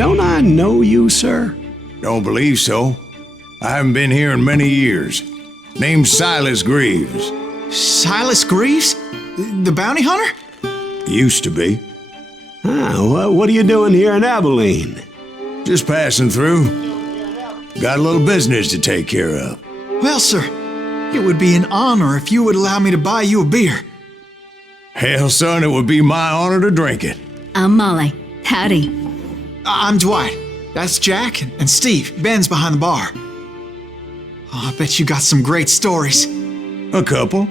don't I know you, sir? Don't believe so. I haven't been here in many years. Name's Silas Greaves. Silas Greaves? The bounty hunter? Used to be. Well, what are you doing here in Abilene? Just passing through. Got a little business to take care of. Well, sir, it would be an honor if you would allow me to buy you a beer. Hell, son, it would be my honor to drink it. I'm Molly. Howdy. I'm Dwight. That's Jack and Steve. Ben's behind the bar. Oh, I bet you got some great stories. A couple.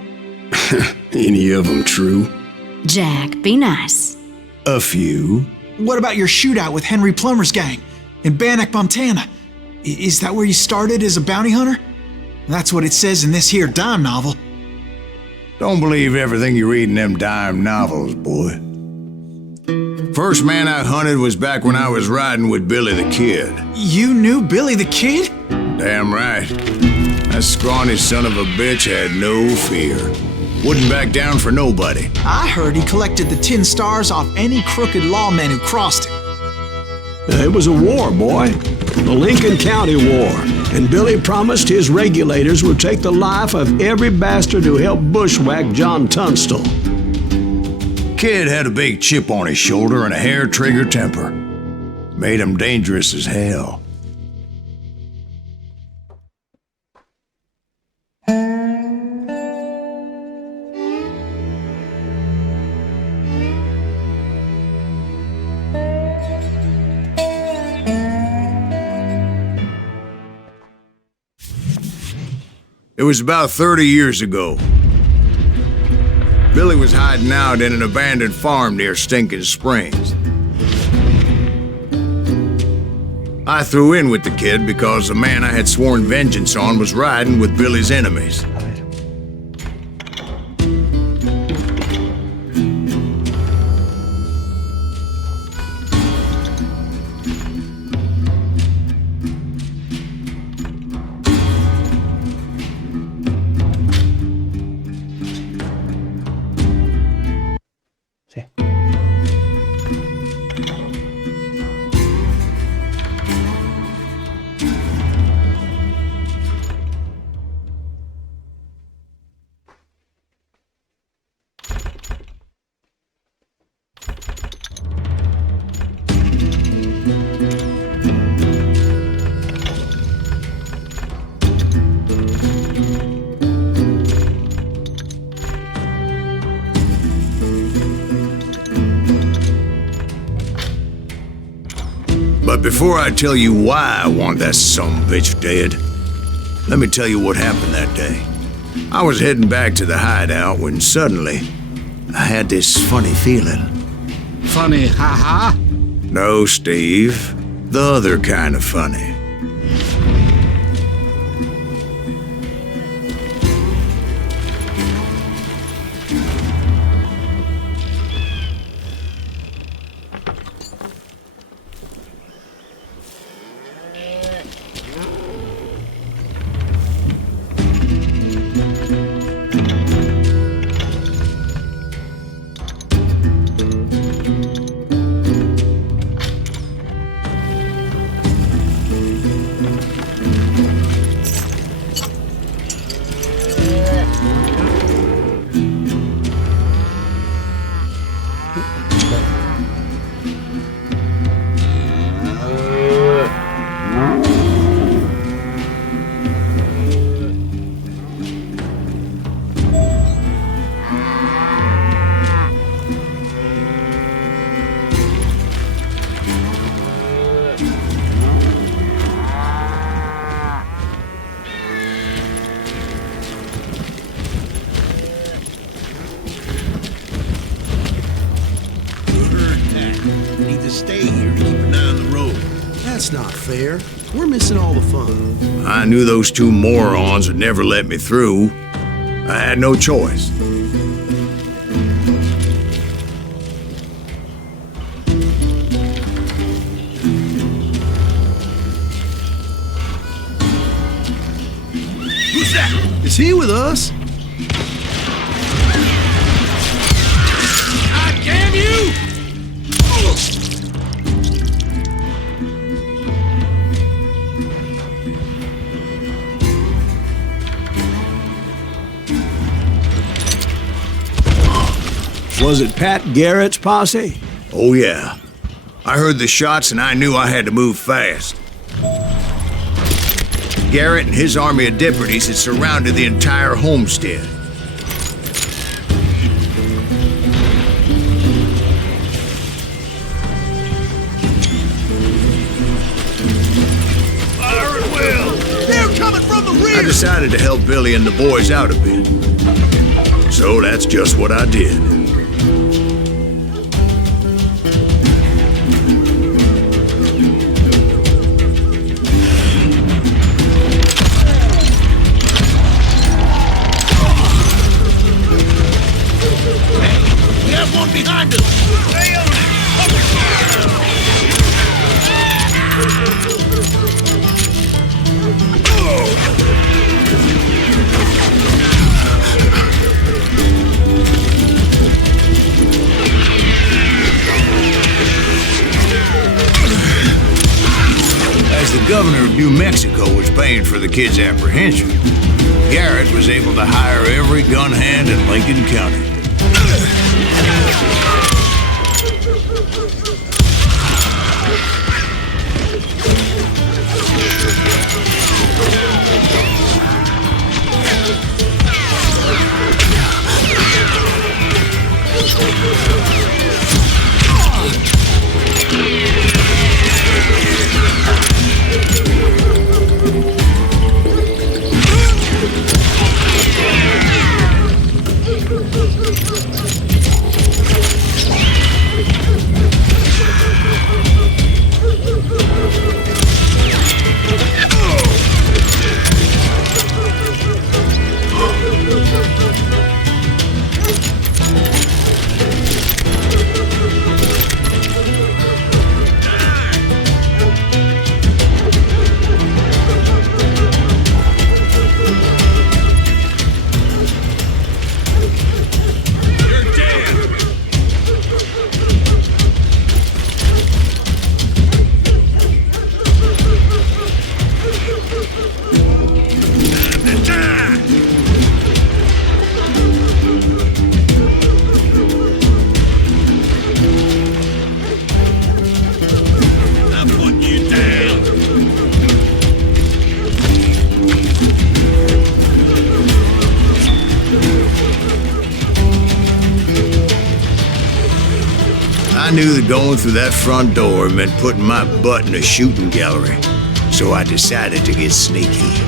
Any of them true? Jack, be nice. A few. What about your shootout with Henry Plummer's gang in Bannock, Montana? Is that where you started as a bounty hunter? That's what it says in this here dime novel. Don't believe everything you read in them dime novels, boy. First man I hunted was back when I was riding with Billy the Kid. You knew Billy the Kid? Damn right. That scrawny son of a bitch had no fear. Wouldn't back down for nobody. I heard he collected the 10 stars off any crooked lawman who crossed him. It was a war, boy. The Lincoln County War. And Billy promised his regulators would take the life of every bastard who helped bushwhack John Tunstall. Kid had a big chip on his shoulder and a hair-trigger temper. Made him dangerous as hell. It was about 30 years ago. Billy was hiding out in an abandoned farm near Stinking Springs. I threw in with the kid because the man I had sworn vengeance on was riding with Billy's enemies. But before I tell you why I want that sumbitch dead, let me tell you what happened that day. I was heading back to the hideout when suddenly I had this funny feeling. Funny, ha-ha? No, Steve. The other kind of funny. Stay here to keep an eye on the road. That's not fair. We're missing all the fun. I knew those two morons would never let me through. I had no choice. Who's that? Is he with us? God damn you! Was it Pat Garrett's posse? Oh, yeah. I heard the shots and I knew I had to move fast. Garrett and his army of deputies had surrounded the entire homestead. Fire at will! They're coming from the rear! I decided to help Billy and the boys out a bit. So that's just what I did. We have one behind us! Stay on it! Cover fire! As the governor of New Mexico was paying for the kid's apprehension, Garrett was able to hire every gun hand in Lincoln County. I knew that going through that front door meant putting my butt in a shooting gallery, so I decided to get sneaky.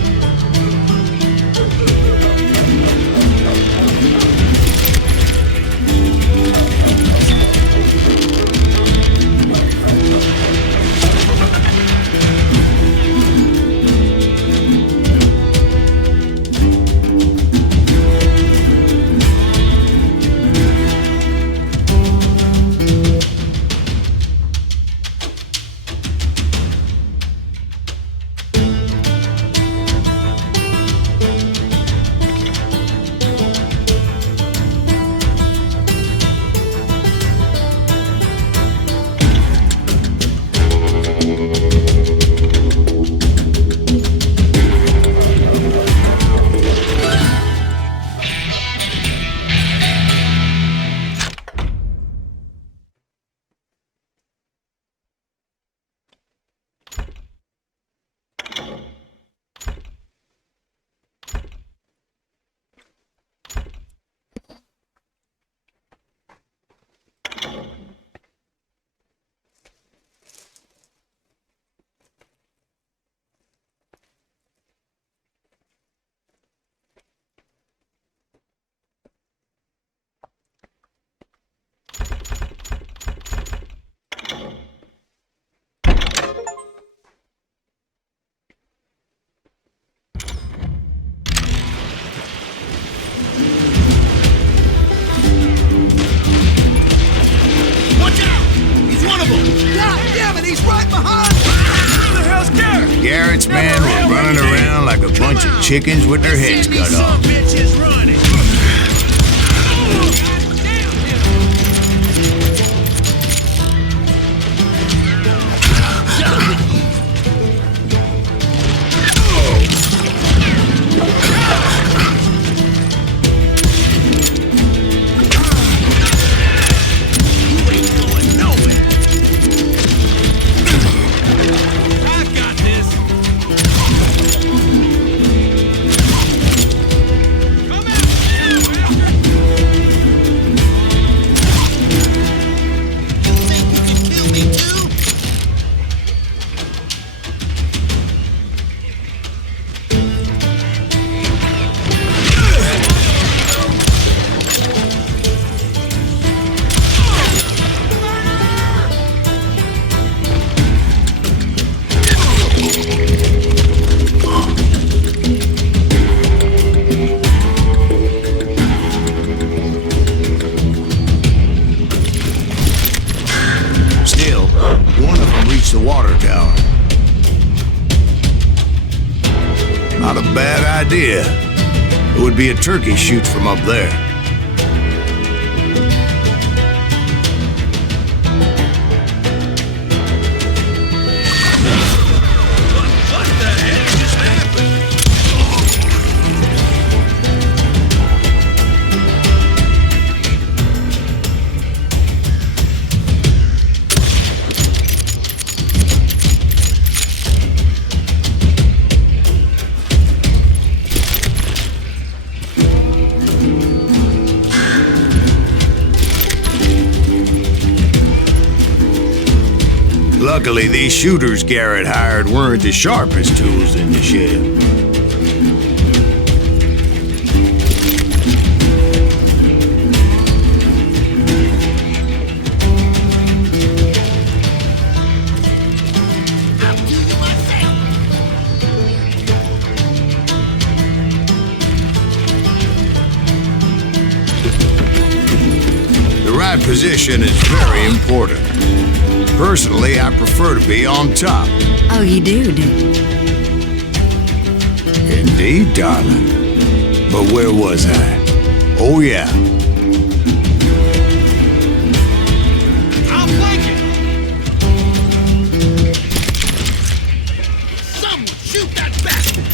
Garrett's men were running around like a bunch of chickens with their heads cut off. It would be a turkey shoot from up there. What the heck just happened? Luckily, these shooters Garrett hired weren't the sharpest tools in the shed. The right position is very important. Personally, I prefer to be on top. Oh, you do? Indeed, darling. But where was I? Oh, yeah. I'll flank it! Someone shoot that bastard!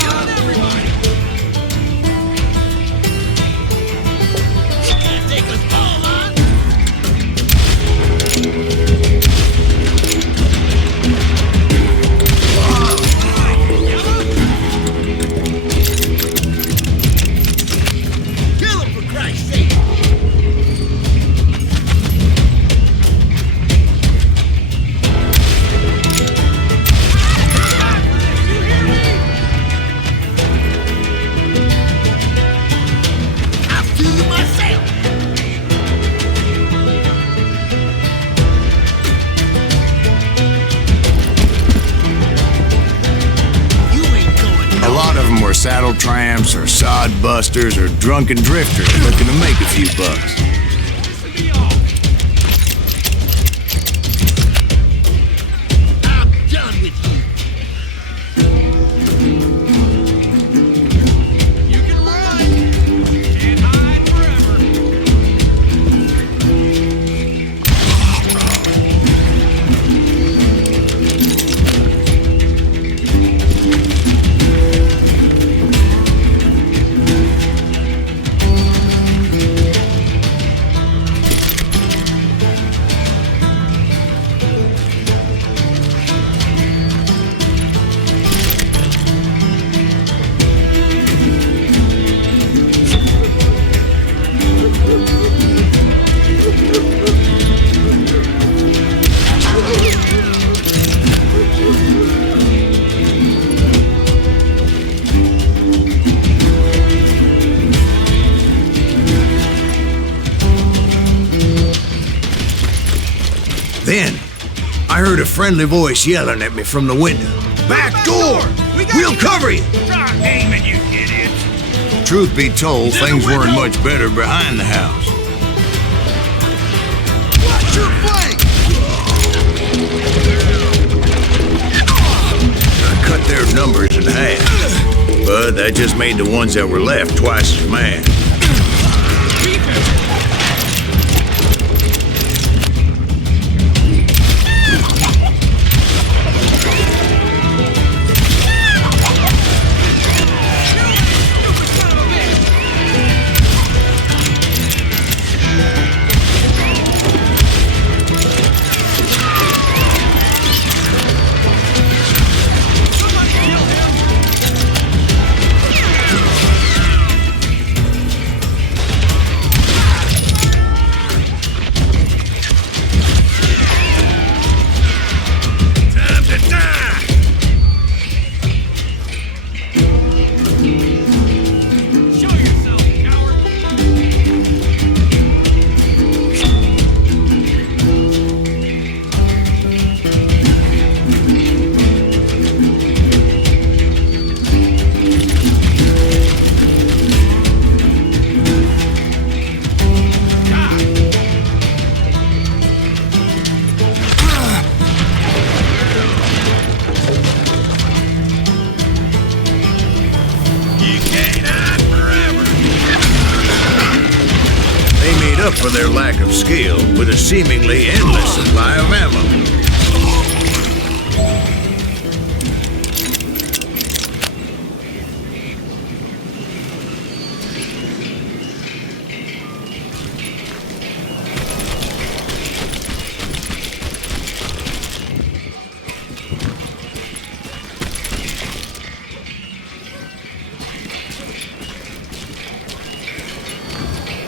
Kill everybody! You can't take us all on! Kill him, for Christ's sake! I'll do you myself! You ain't going A lot of them were saddle tramps or sod busters or drunken drifters looking to make a few bucks. I'm done with you. You can run. Can't hide forever. Then, I heard a friendly voice yelling at me from the window. Back door! We'll cover you! Stop aiming, you idiots! Truth be told, things weren't much better behind the house. Watch your flank! I cut their numbers in half, but that just made the ones that were left twice as mad. Keep it! for their lack of skill with a seemingly endless supply of ammo.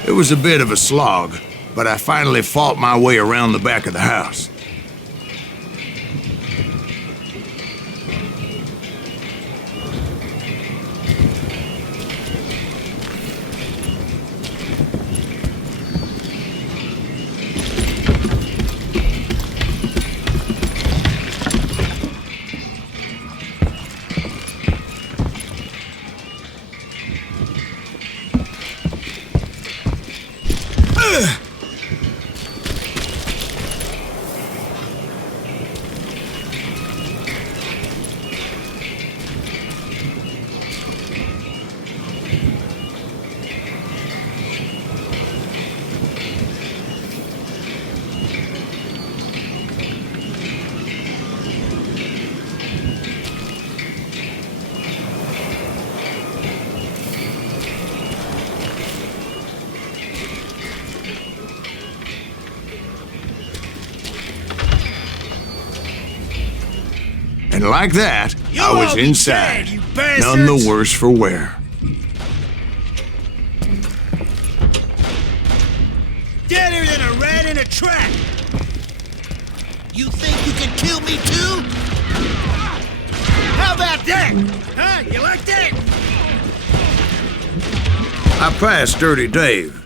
It was a bit of a slog, but I finally fought my way around the back of the house. And like that, I was inside, none the worse for wear. Deader than a rat in a trap! You think you can kill me too? How about that? Huh? You like that? I passed Dirty Dave.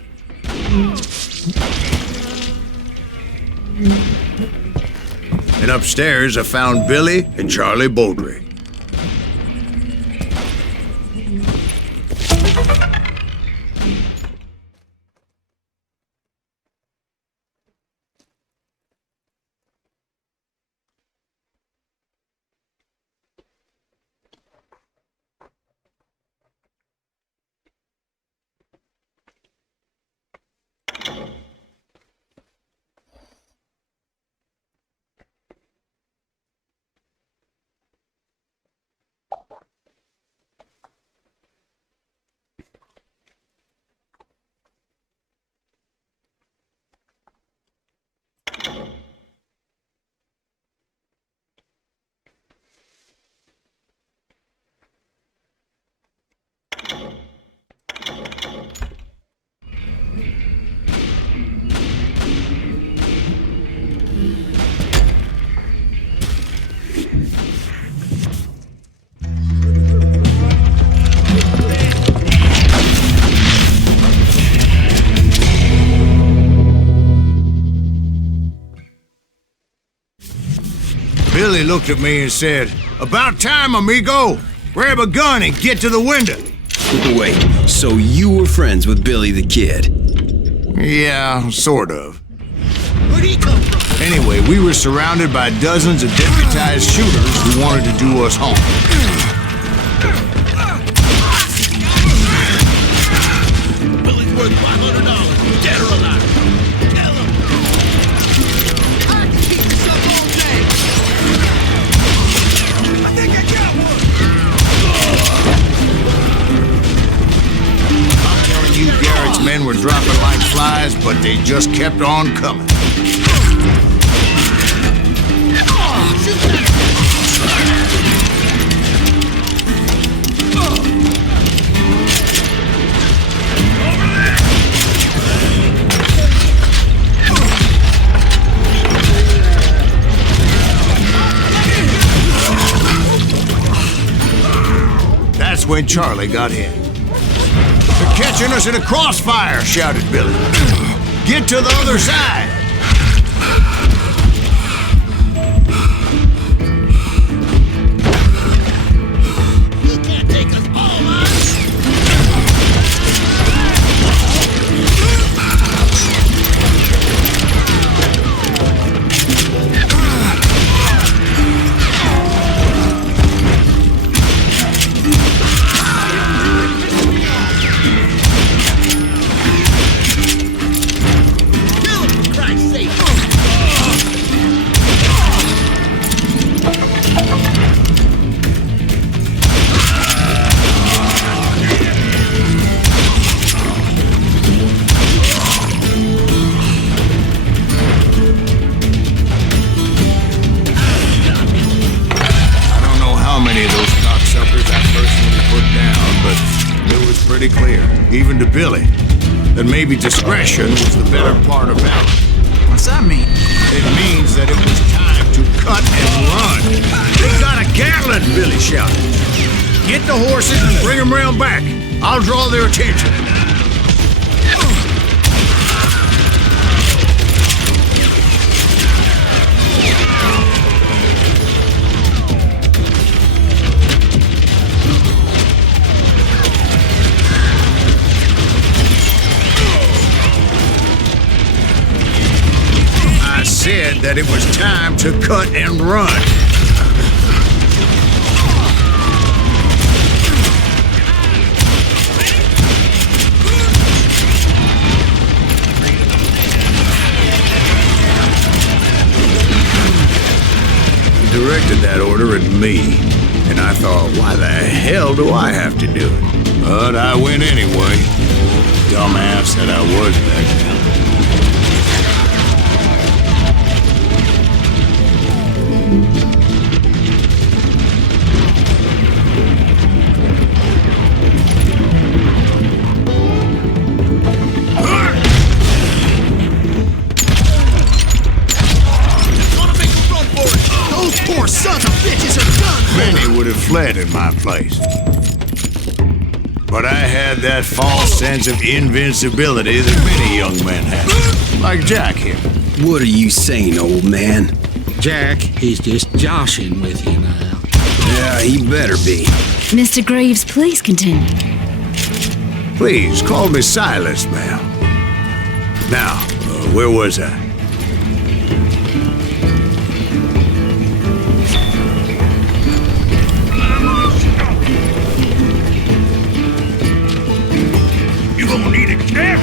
And upstairs, I found Billy and Charlie Bowdre. Billy looked at me and said, "About time, amigo! Grab a gun and get to the window!" Wait, so you were friends with Billy the Kid? Yeah, sort of. Where'd he come from? Anyway, we were surrounded by dozens of deputized shooters who wanted to do us harm. Billy's worth $500, dead or alive. Tell him. I can keep this up all day. I think I got one. I'm telling you, Garrett's men were dropping like flies, but they just kept on coming. That's when Charlie got in. "They're catching us in a crossfire," shouted Billy. "Get to the other side!" He can't take us all on. pretty clear, even to Billy, that maybe discretion was the better part of valor. What's that mean? It means that it was time to cut and run. They got a Gatlin, Billy shouted. Get the horses and bring them round back. I'll draw their attention. I said that it was time to cut and run. Directed that order at me, and I thought, why the hell do I have to do it? But I went anyway. Dumbass that I was back then. Poor sons of bitches are done! Many would have fled in my place. But I had that false sense of invincibility that many young men have. Like Jack here. What are you saying, old man? Jack, he's just joshing with you now. Yeah, he better be. Mr. Greaves, please continue. Please, call me Silas, ma'am. Now, where was I? You gonna need a chair?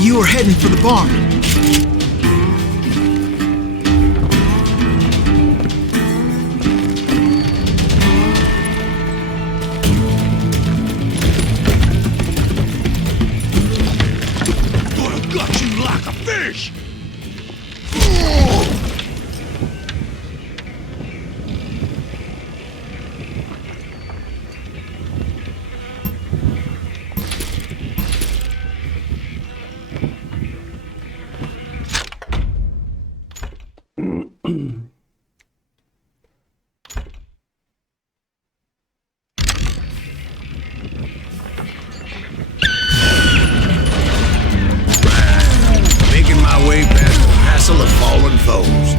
You were heading for the barn. Gonna gut you like a fish! Making my way past the hassle of fallen foes.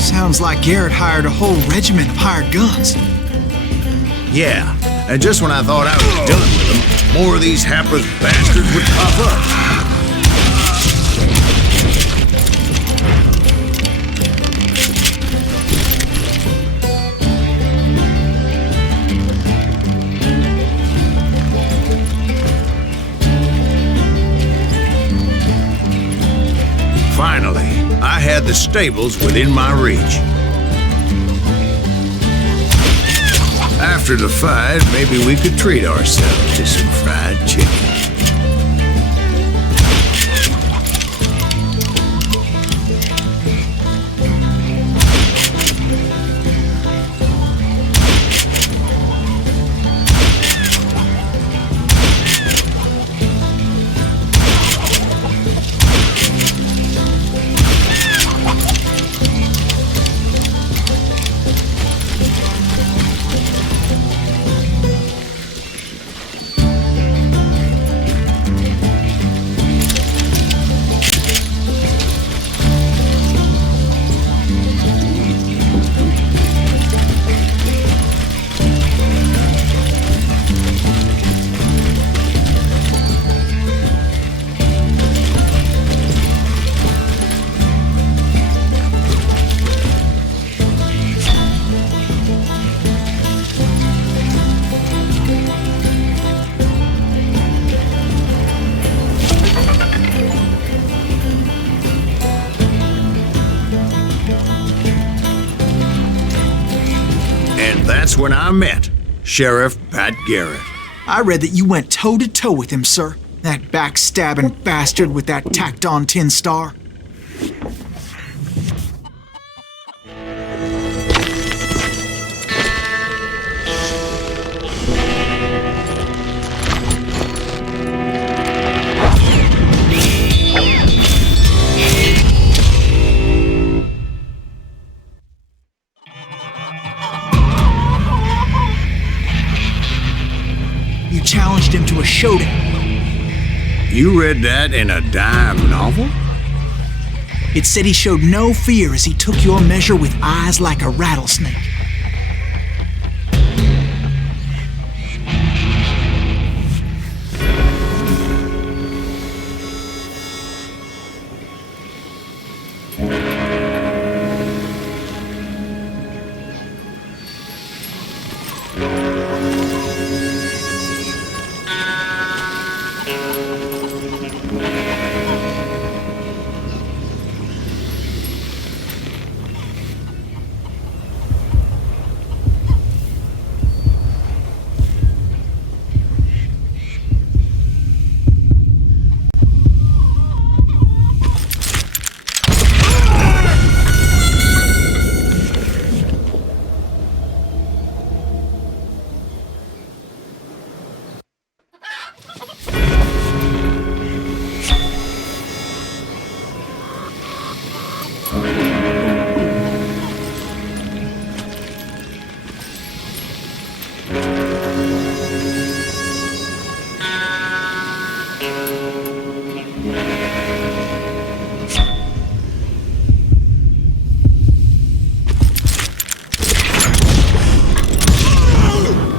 Sounds like Garrett hired a whole regiment of hired guns. Yeah, and just when I thought I was done with them, more of these hapless bastards would pop up. Finally, I had the stables within my reach. After the fight, maybe we could treat ourselves to some fried chicken. that's when I met Sheriff Pat Garrett. I read that you went toe-to-toe with him, sir. That backstabbing bastard with that tacked-on tin star. You challenged him to a showdown. You read that in a dime novel? It said he showed no fear as he took your measure with eyes like a rattlesnake.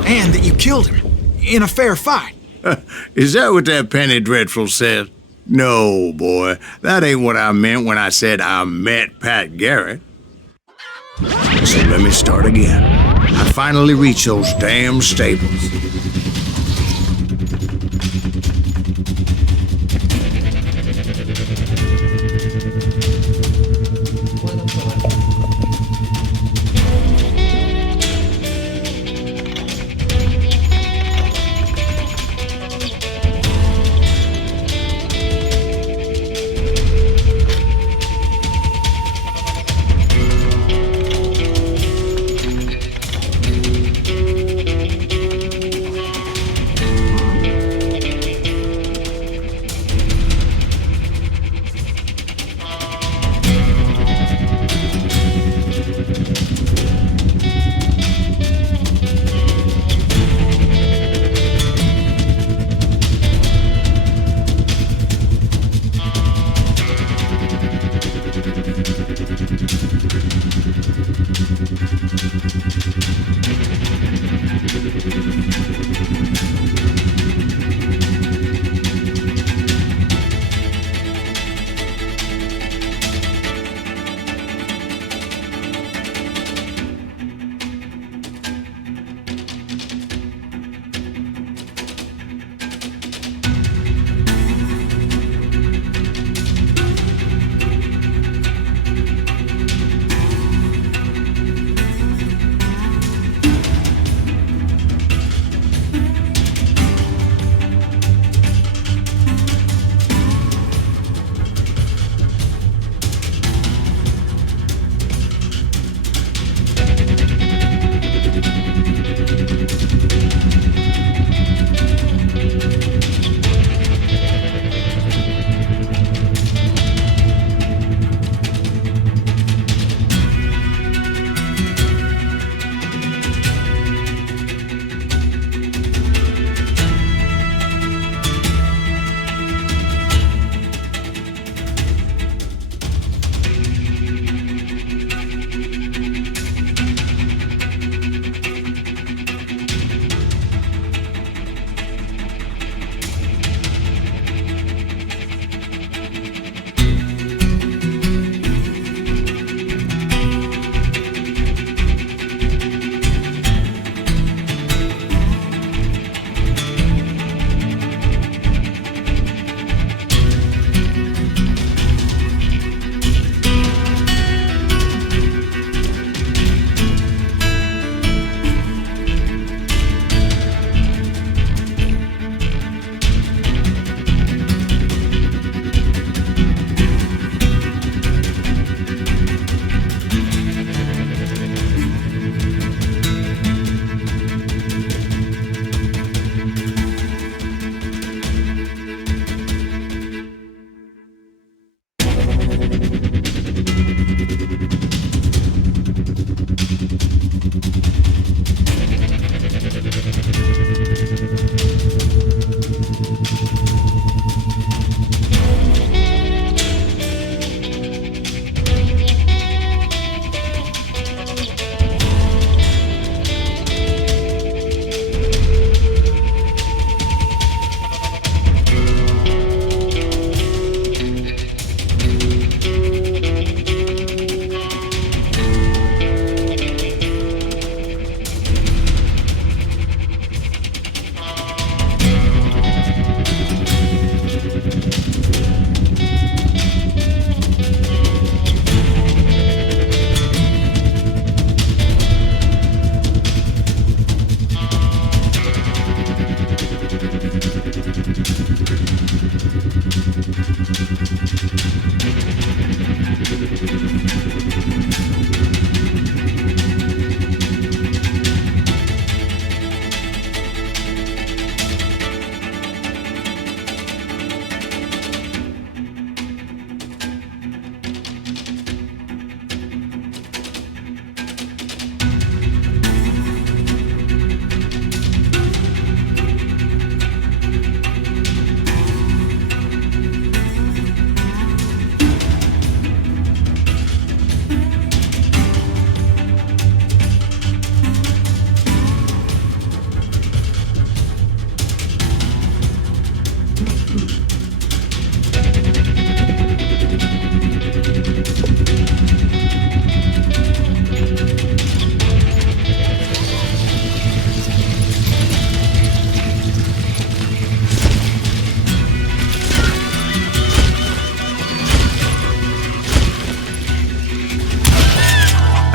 And that you killed him in a fair fight. Is that what that Penny Dreadful says? No, boy. That ain't what I meant when I said I met Pat Garrett. So let me start again. I finally reached those damn stables.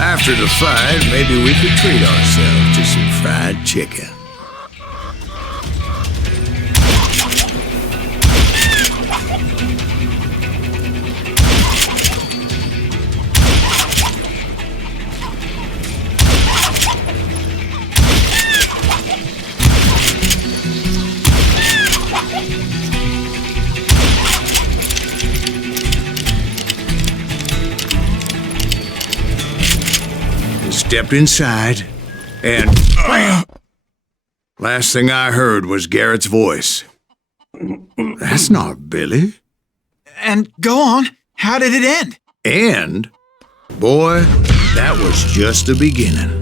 After the fight, maybe we could treat ourselves to some fried chicken. Stepped inside, and last thing I heard was Garrett's voice. That's not Billy. And go on. How did it end? And, boy, that was just the beginning.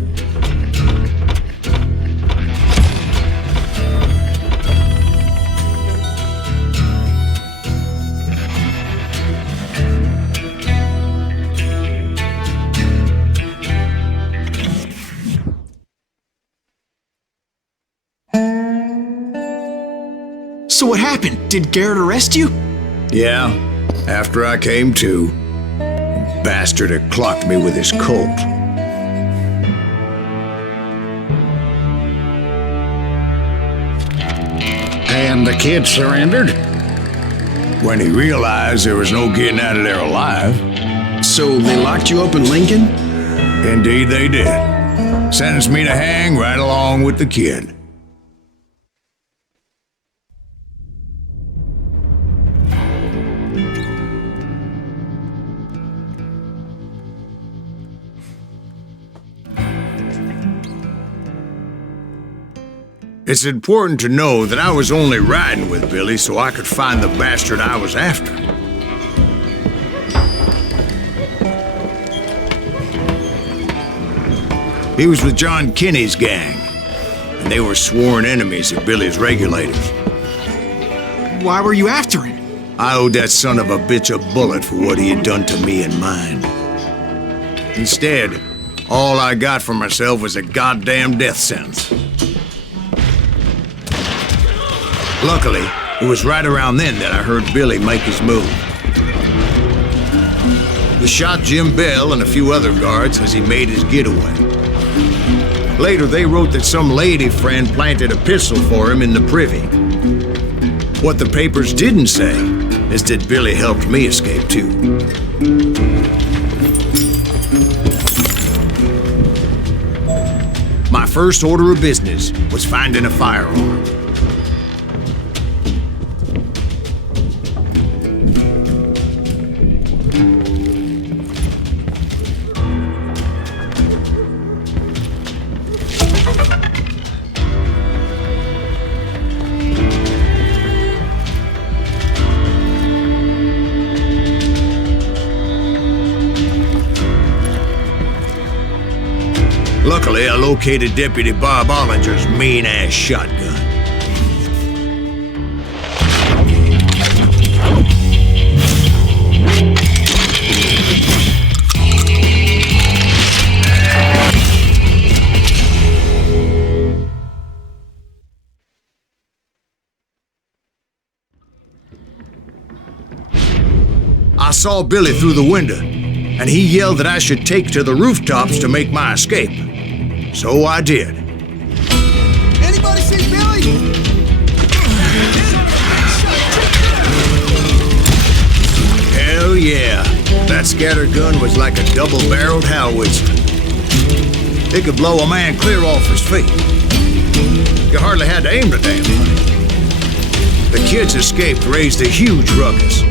So what happened? Did Garrett arrest you? Yeah, after I came to, bastard had clocked me with his Colt. And the kid surrendered? When he realized there was no getting out of there alive. So they locked you up in Lincoln? Indeed they did. Sentenced me to hang right along with the kid. It's important to know that I was only riding with Billy so I could find the bastard I was after. He was with John Kinney's gang, and they were sworn enemies of Billy's regulators. Why were you after him? I owed that son of a bitch a bullet for what he had done to me and mine. Instead, all I got for myself was a goddamn death sentence. Luckily, it was right around then that I heard Billy make his move. He shot Jim Bell and a few other guards as he made his getaway. Later, they wrote that some lady friend planted a pistol for him in the privy. What the papers didn't say is that Billy helped me escape too. My first order of business was finding a firearm. Luckily, I located Deputy Bob Ollinger's mean-ass shotgun. I saw Billy through the window, and he yelled that I should take to the rooftops to make my escape. So I did. Anybody see Billy? Hell yeah. That scatter gun was like a double-barreled howitzer. It could blow a man clear off his feet. You hardly had to aim the damn thing. The kids escaped raised a huge ruckus.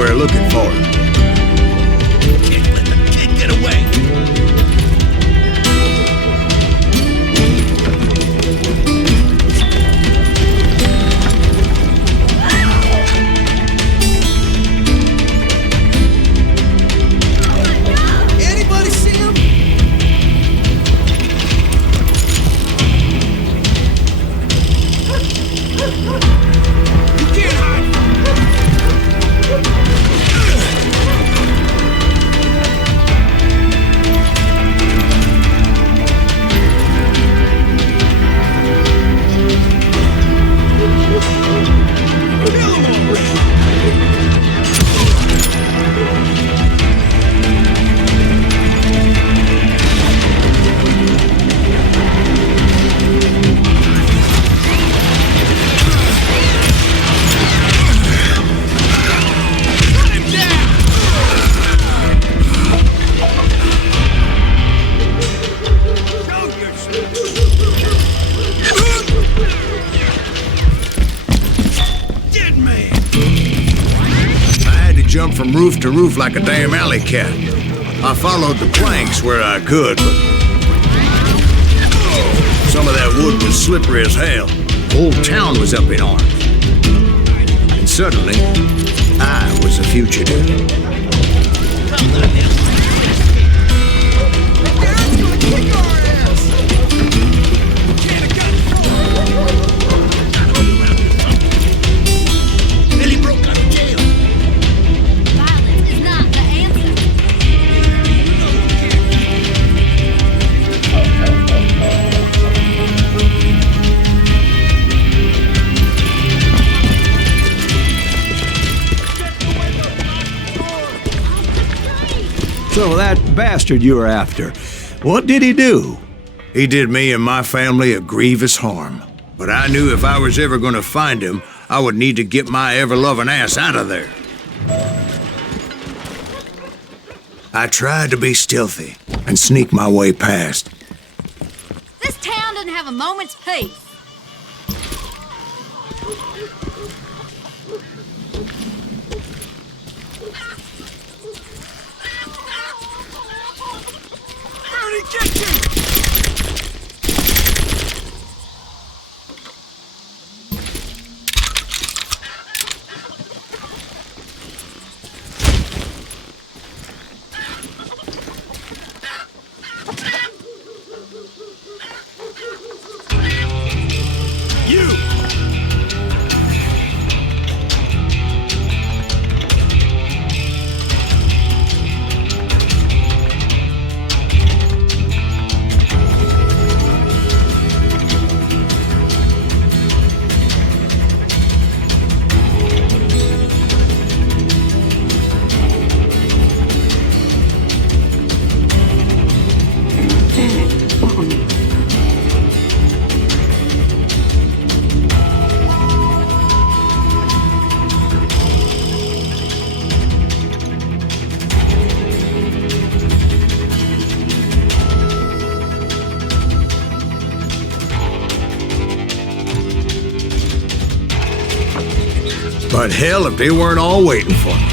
everywhere looking for him. Can't let the kid get away. Anybody see him? You can't hide. Kill him already. Cut him down. Show yourself. Dead man. I had to jump from roof to roof like a damn alley cat. I followed the planks where I could, but some of that wood was slippery as hell. The whole town was up in arms. And suddenly, I was a fugitive. Billy broke out of jail. Violence is not the answer. So that bastard you were after, what did he do? He did me and my family a grievous harm. But I knew if I was ever going to find him, I would need to get my ever-loving ass out of there. I tried to be stealthy and sneak my way past. This town doesn't have a moment's peace. Bernie, get you! You! But hell if they weren't all waiting for me.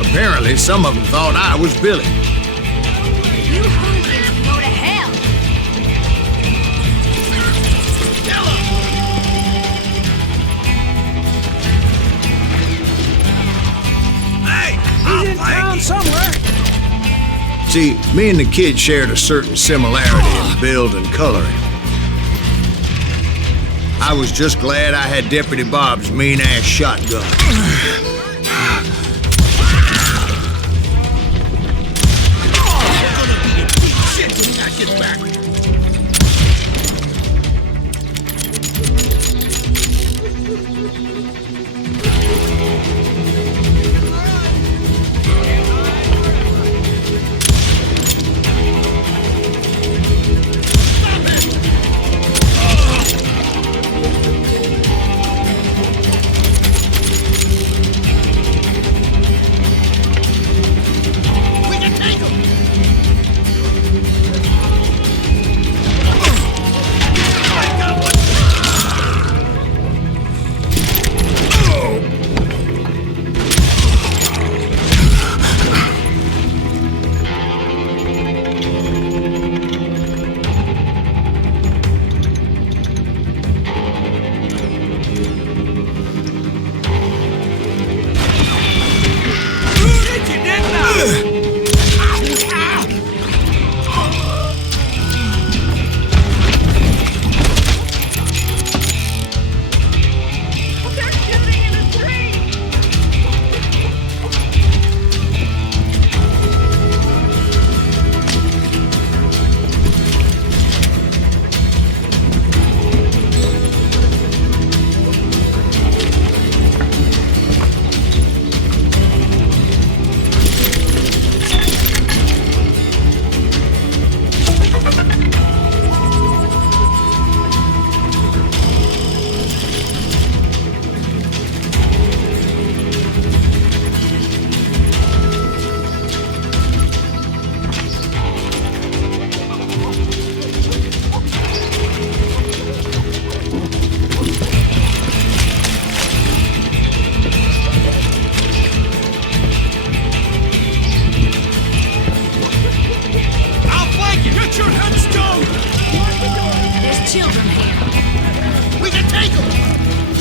Apparently, some of them thought I was Billy. You hooligans can go to hell. Hey, I'll find you. somewhere. See, me and the kid shared a certain similarity in build and coloring. I was just glad I had Deputy Bob's mean-ass shotgun. Gonna be a piece of shit when I get back.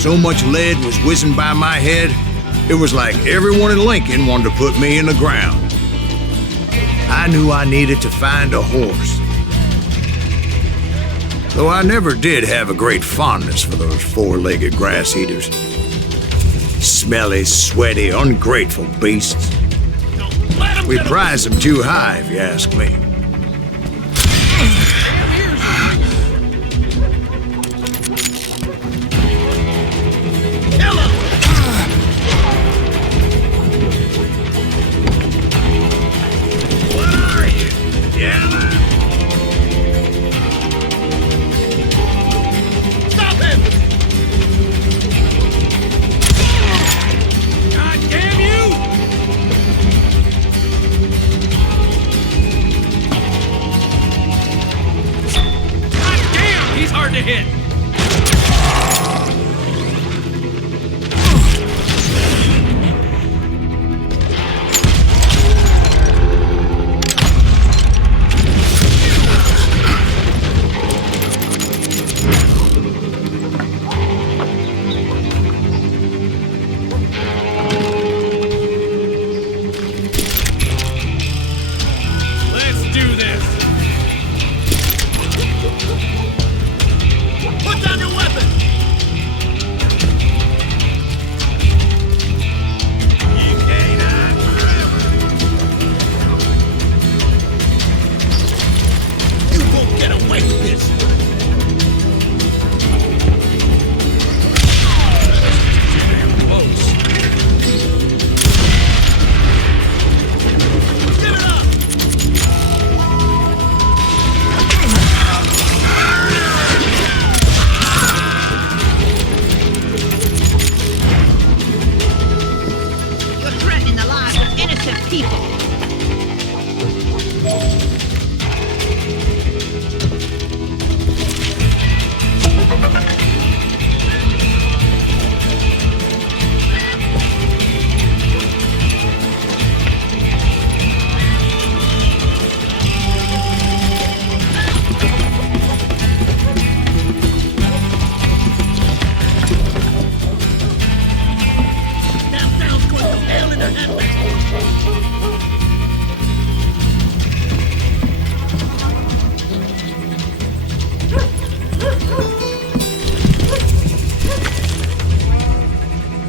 So much lead was whizzing by my head, it was like everyone in Lincoln wanted to put me in the ground. I knew I needed to find a horse. Though I never did have a great fondness for those four-legged grass eaters. Smelly, sweaty, ungrateful beasts. We prize them too high, if you ask me.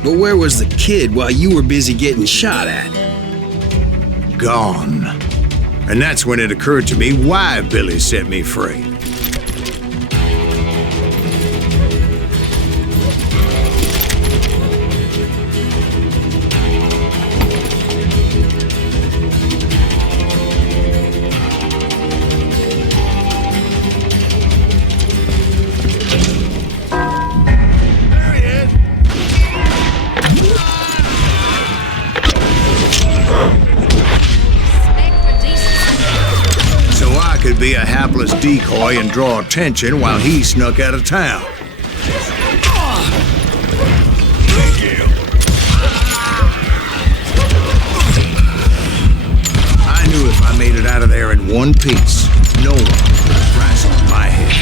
But where was the kid while you were busy getting shot at? Gone. And that's when it occurred to me why Billy set me free. Could be a hapless decoy and draw attention while he snuck out of town. I knew if I made it out of there in one piece, no one would put a price on my head.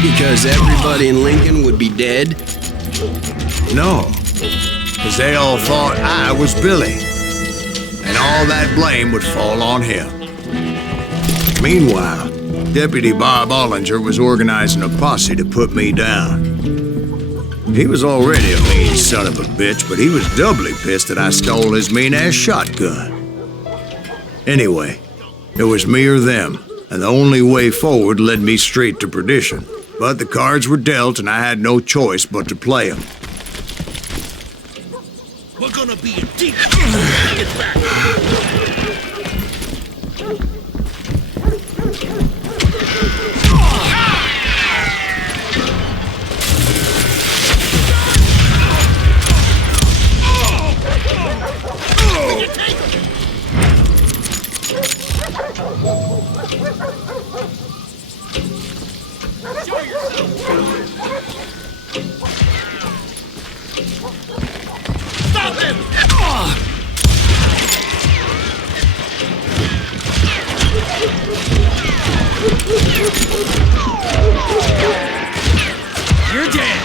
Because everybody in Lincoln would be dead? No, because they all thought I was Billy, and all that blame would fall on him. Meanwhile, Deputy Bob Ollinger was organizing a posse to put me down. He was already a mean son of a bitch, but he was doubly pissed that I stole his mean-ass shotgun. Anyway, it was me or them, and the only way forward led me straight to perdition. But the cards were dealt, and I had no choice but to play them. We're gonna be in deep trouble when we get back. Stop him! You're dead.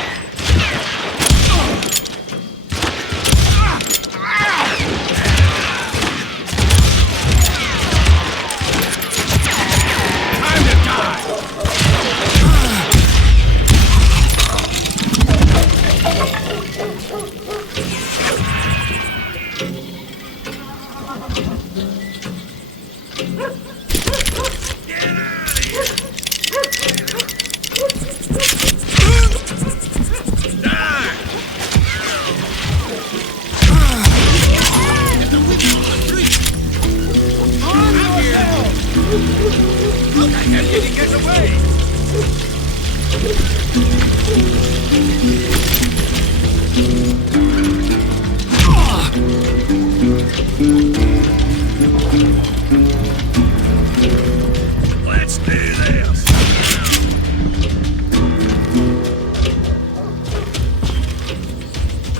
Let's do this.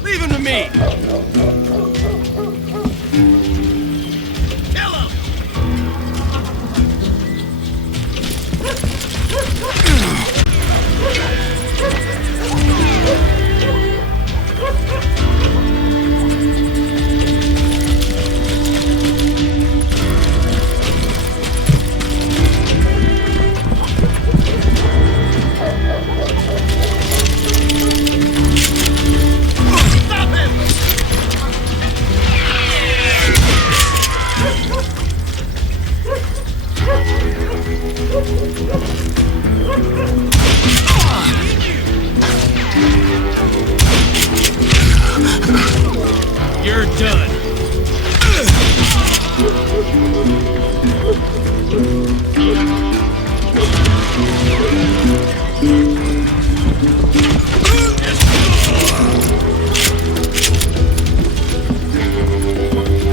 Leave him to me. Kill him. Stop him. You're done.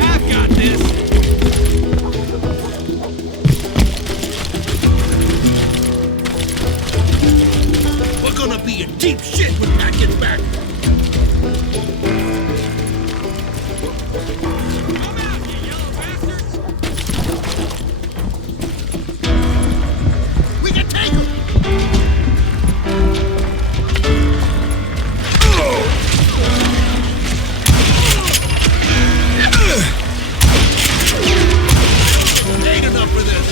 I've got this. We're gonna be in deep shit when Pat gets back. Come out, you yellow bastards! We can take him! Ain't enough for this.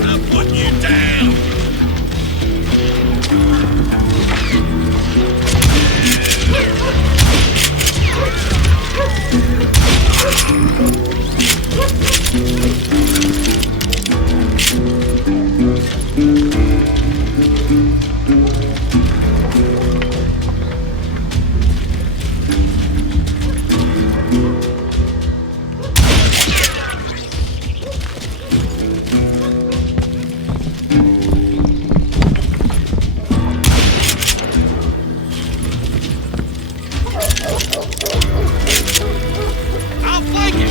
I'm putting you down. I'll flank it.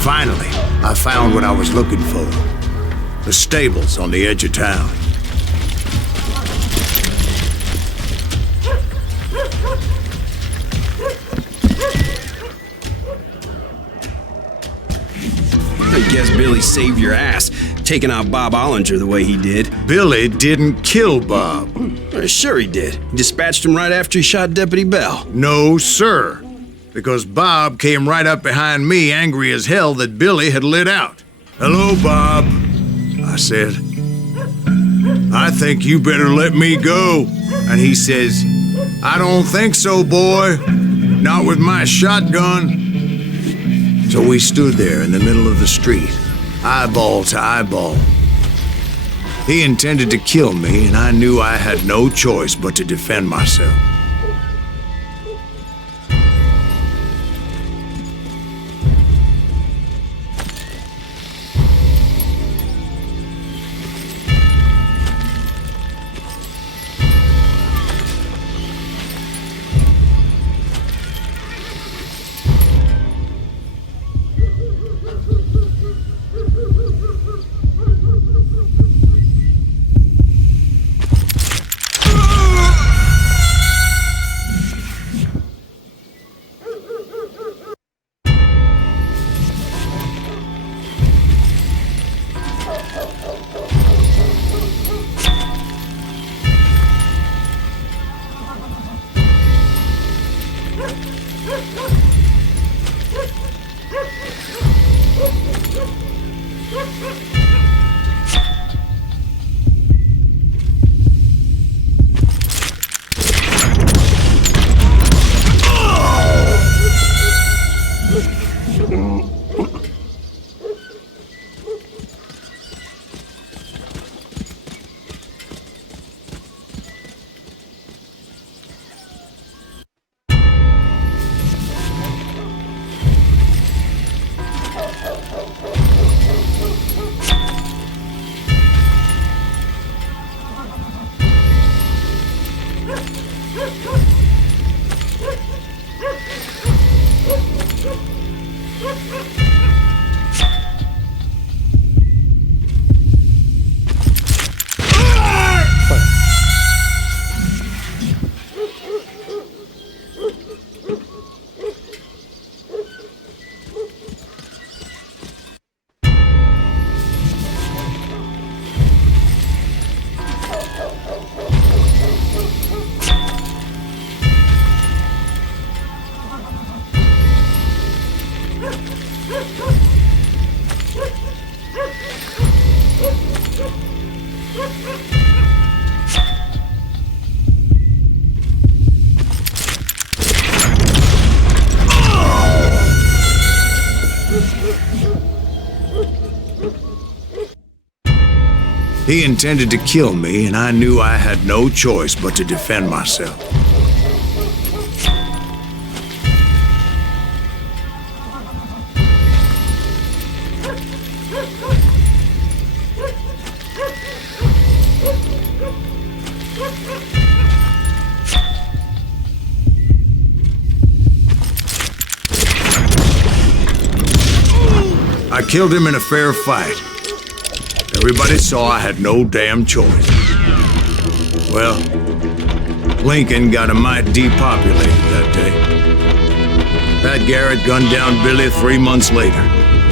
Finally, I found what I was looking for. The stables on the edge of town. I guess Billy saved your ass, taking out Bob Ollinger the way he did. Billy didn't kill Bob. Sure he did. He dispatched him right after he shot Deputy Bell. No, sir. Because Bob came right up behind me, angry as hell that Billy had lit out. "Hello, Bob," I said. "I think you better let me go." And he says, "I don't think so, boy. Not with my shotgun." So we stood there in the middle of the street, eyeball to eyeball. He intended to kill me, and I knew I had no choice but to defend myself. He intended to kill me, and I knew I had no choice but to defend myself. I killed him in a fair fight. Everybody saw I had no damn choice. Well, Lincoln got a mite depopulated that day. Pat Garrett gunned down Billy 3 months later,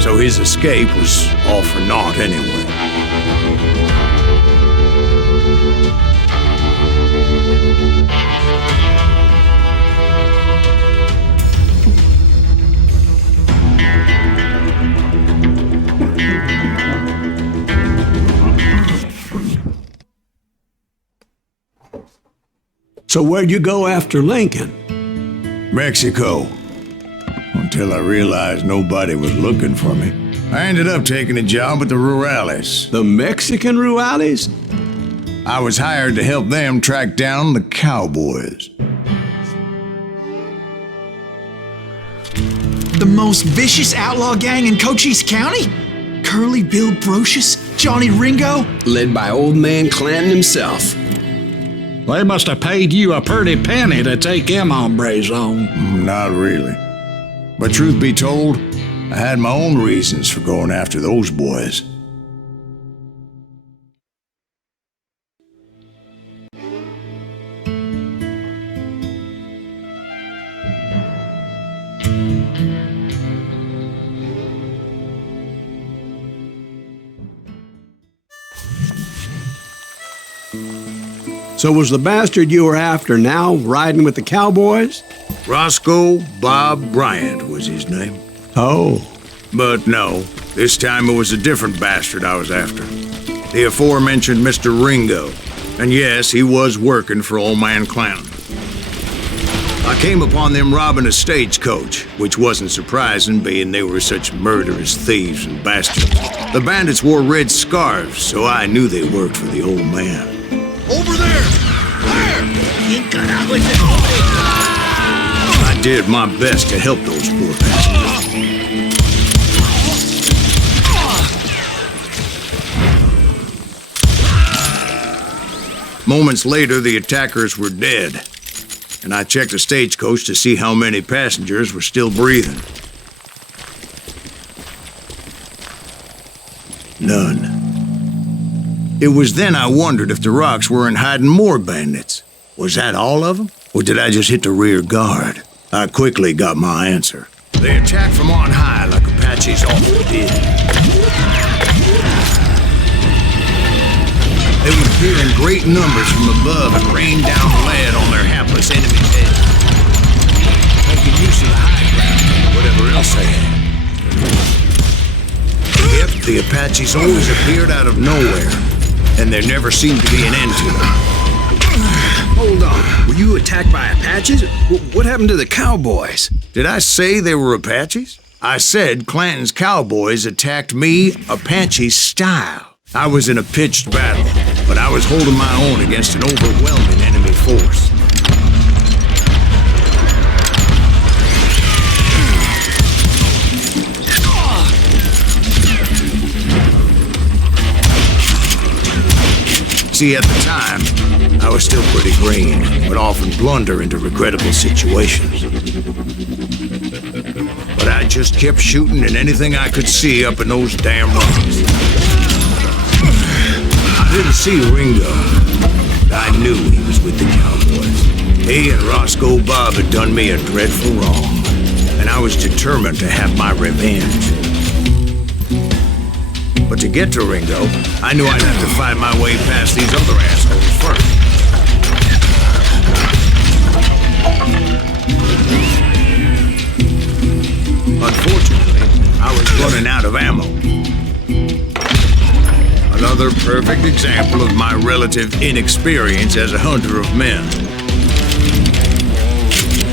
so his escape was all for naught anyway. So where'd you go after Lincoln? Mexico. Until I realized nobody was looking for me. I ended up taking a job at the Rurales. The Mexican Rurales? I was hired to help them track down the cowboys. The most vicious outlaw gang in Cochise County? Curly Bill Brocious? Johnny Ringo? Led by old man Clanton himself. They must have paid you a pretty penny to take them hombres on. Not really. But truth be told, I had my own reasons for going after those boys. So was the bastard you were after now riding with the cowboys? Roscoe Bob Bryant was his name. Oh. But no, this time it was a different bastard I was after. The aforementioned Mr. Ringo. And yes, he was working for Old Man Clanton. I came upon them robbing a stagecoach, which wasn't surprising, being they were such murderous thieves and bastards. The bandits wore red scarves, so I knew they worked for the old man. Over there! I did my best to help those poor passengers. Moments later, the attackers were dead, and I checked the stagecoach to see how many passengers were still breathing. None. It was then I wondered if the rocks weren't hiding more bandits. Was that all of them? Or did I just hit the rear guard? I quickly got my answer. They attacked from on high like Apaches often did. They would appear in great numbers from above and rain down lead on their hapless enemies' heads. Making use of the high ground, whatever else they had. Yet the Apaches always appeared out of nowhere, and there never seemed to be an end to them. Hold on. Were you attacked by Apaches? What happened to the cowboys? Did I say they were Apaches? I said Clanton's cowboys attacked me Apache style. I was in a pitched battle, but I was holding my own against an overwhelming enemy force. See, at the time, I was still pretty green, would often blunder into regrettable situations. But I just kept shooting at anything I could see up in those damn rocks. I didn't see Ringo, but I knew he was with the cowboys. He and Roscoe Bob had done me a dreadful wrong, and I was determined to have my revenge. But to get to Ringo, I knew I'd have to fight my way past these other assholes first. Unfortunately, I was running out of ammo. Another perfect example of my relative inexperience as a hunter of men.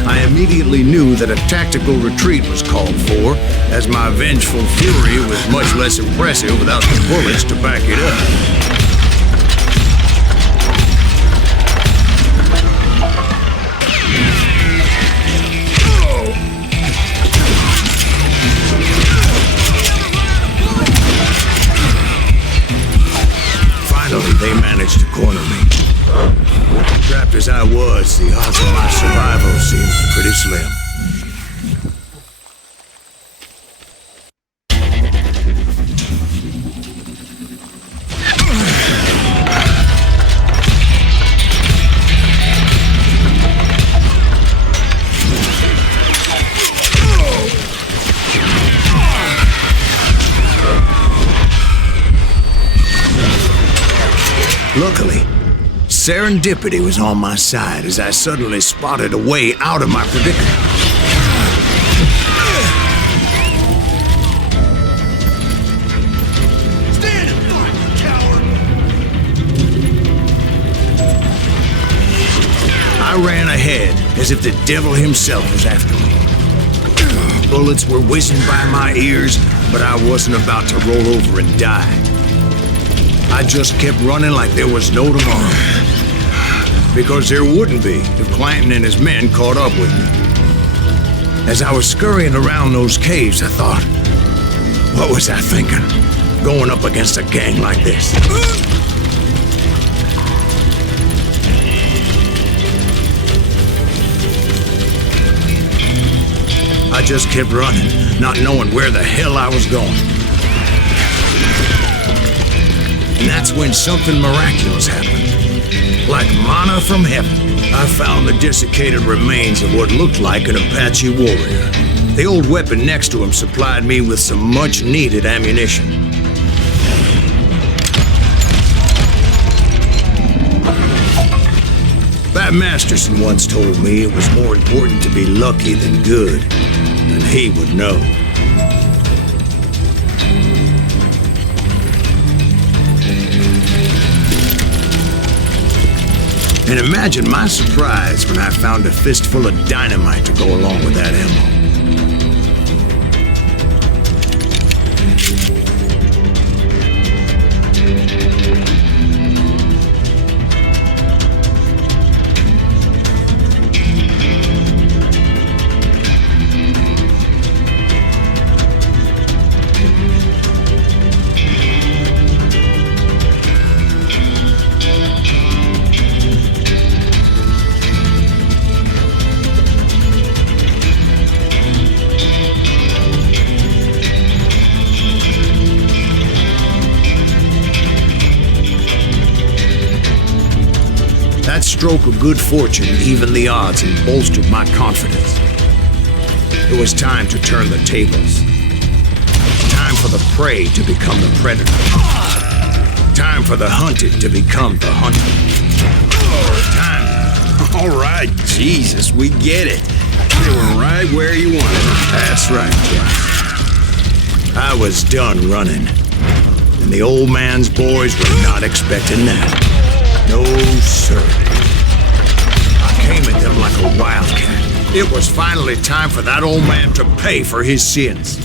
I immediately knew that a tactical retreat was called for, as my vengeful fury was much less impressive without the bullets to back it up. Finally, they managed to corner me. Trapped as I was, the odds of my survival seemed pretty slim. Luckily, serendipity was on my side as I suddenly spotted a way out of my predicament. Stand and fight, coward! I ran ahead as if the devil himself was after me. Bullets were whizzing by my ears, but I wasn't about to roll over and die. I just kept running like there was no tomorrow. Because there wouldn't be if Clanton and his men caught up with me. As I was scurrying around those caves, I thought, what was I thinking? Going up against a gang like this? I just kept running, not knowing where the hell I was going. And that's when something miraculous happened. Like manna from heaven, I found the desiccated remains of what looked like an Apache warrior. The old weapon next to him supplied me with some much-needed ammunition. Bat Masterson once told me it was more important to be lucky than good, and he would know. And imagine my surprise when I found a fistful of dynamite to go along with that ammo. That stroke of good fortune evened the odds and bolstered my confidence. It was time to turn the tables. Time for the prey to become the predator. Time for the hunted to become the hunted. Time. All right, Jesus, we get it. You were right where you wanted it. That's right, Josh. I was done running. And the old man's boys were not expecting that. No, sir. I came at them like a wildcat. It was finally time for that old man to pay for his sins.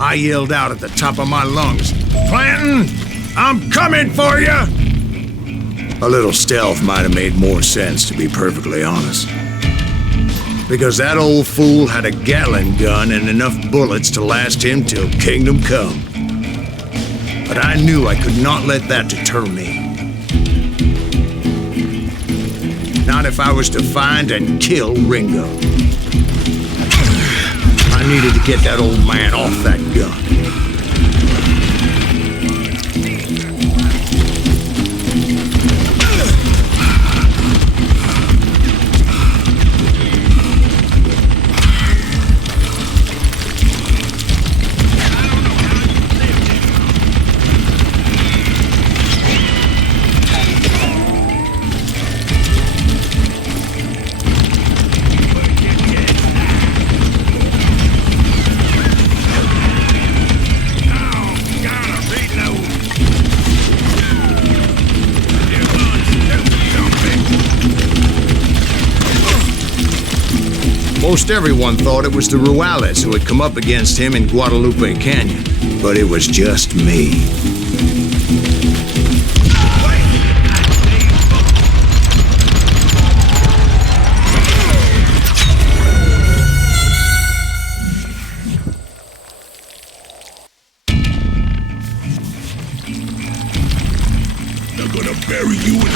I yelled out at the top of my lungs, "Clanton, I'm coming for you!" A little stealth might have made more sense, to be perfectly honest. Because that old fool had a Gatling gun and enough bullets to last him till kingdom come. But I knew I could not let that deter me. Not if I was to find and kill Ringo. I needed to get that old man off that gun. Most everyone thought it was the Ruales who had come up against him in Guadalupe Canyon, but it was just me. They're gonna bury you in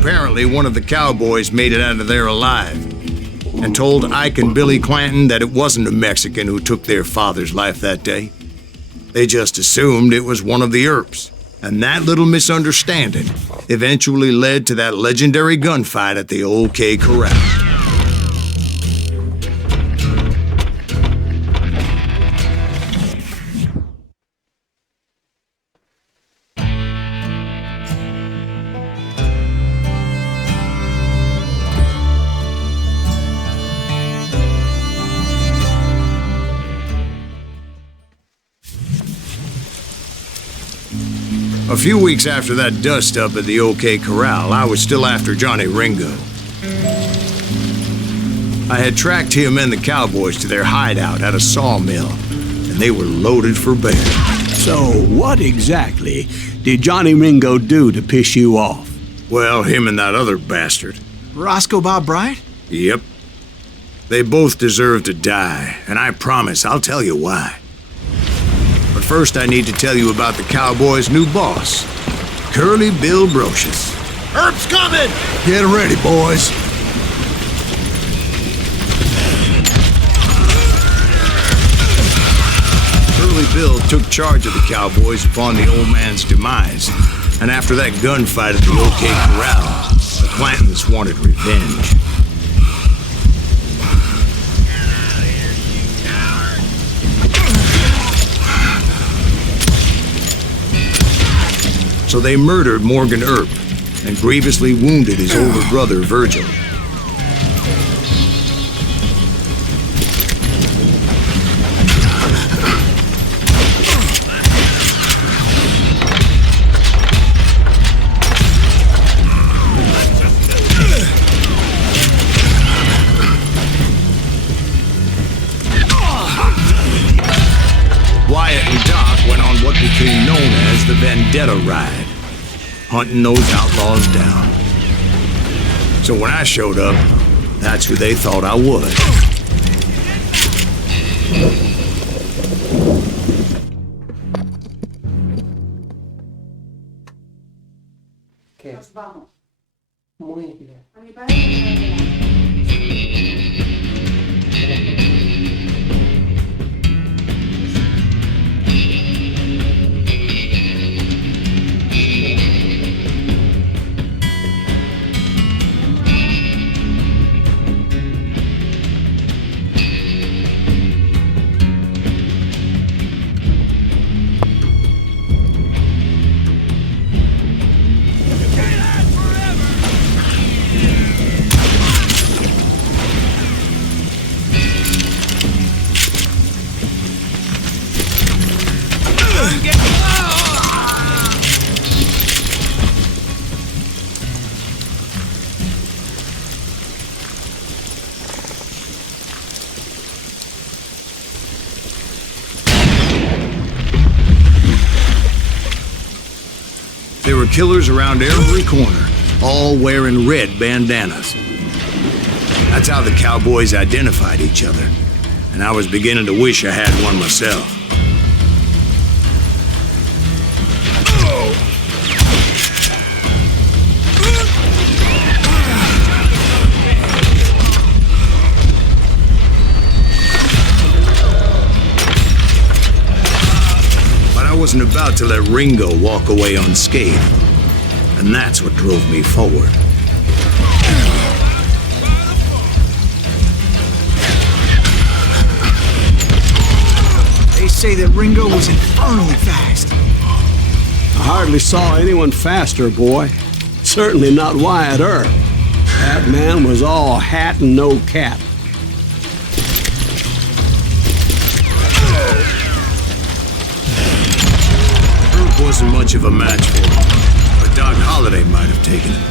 Apparently, one of the cowboys made it out of there alive and told Ike and Billy Clanton that it wasn't a Mexican who took their father's life that day. They just assumed it was one of the Earps. And that little misunderstanding eventually led to that legendary gunfight at the OK Corral. A few weeks after that dust-up at the OK Corral, I was still after Johnny Ringo. I had tracked him and the cowboys to their hideout at a sawmill, and they were loaded for bear. So what exactly did Johnny Ringo do to piss you off? Well, him and that other bastard. Roscoe Bob Bryant? Yep. They both deserve to die, and I promise I'll tell you why. But first I need to tell you about the cowboys' new boss, Curly Bill Brocious. Herb's coming! Get ready, boys. Curly Bill took charge of the cowboys upon the old man's demise, and after that gunfight at the OK Corral, the Clantons wanted revenge. So they murdered Morgan Earp and grievously wounded his older brother, Virgil. Wyatt and Doc went on what became known as the Vendetta Ride, hunting those outlaws down. So when I showed up, that's who they thought I was. There were killers around every corner, all wearing red bandanas. That's how the cowboys identified each other, and I was beginning to wish I had one myself. I wasn't about to let Ringo walk away unscathed, and that's what drove me forward. They say that Ringo was infernally fast. I hardly saw anyone faster, boy. Certainly not Wyatt Earp. That man was all hat and no cap. Wasn't much of a match for him, but Doc Holliday might have taken him.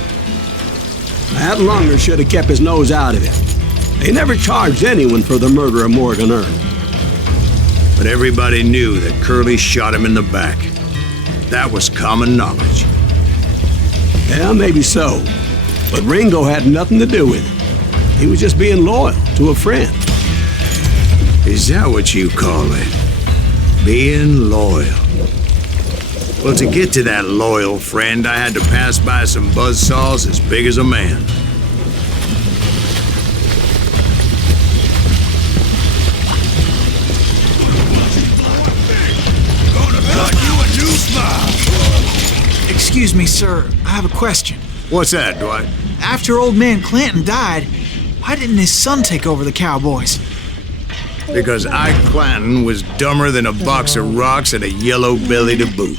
That Lunger should have kept his nose out of it. They never charged anyone for the murder of Morgan Earp. But everybody knew that Curly shot him in the back. That was common knowledge. Yeah, maybe so. But Ringo had nothing to do with it. He was just being loyal to a friend. Is that what you call it? Being loyal? Well, to get to that loyal friend, I had to pass by some buzzsaws as big as a man. Gonna cut you a new smile. Excuse me, sir. I have a question. What's that, Dwight? After old man Clanton died, why didn't his son take over the Cowboys? Because Ike Clanton was dumber than a box of rocks and a yellow belly to boot.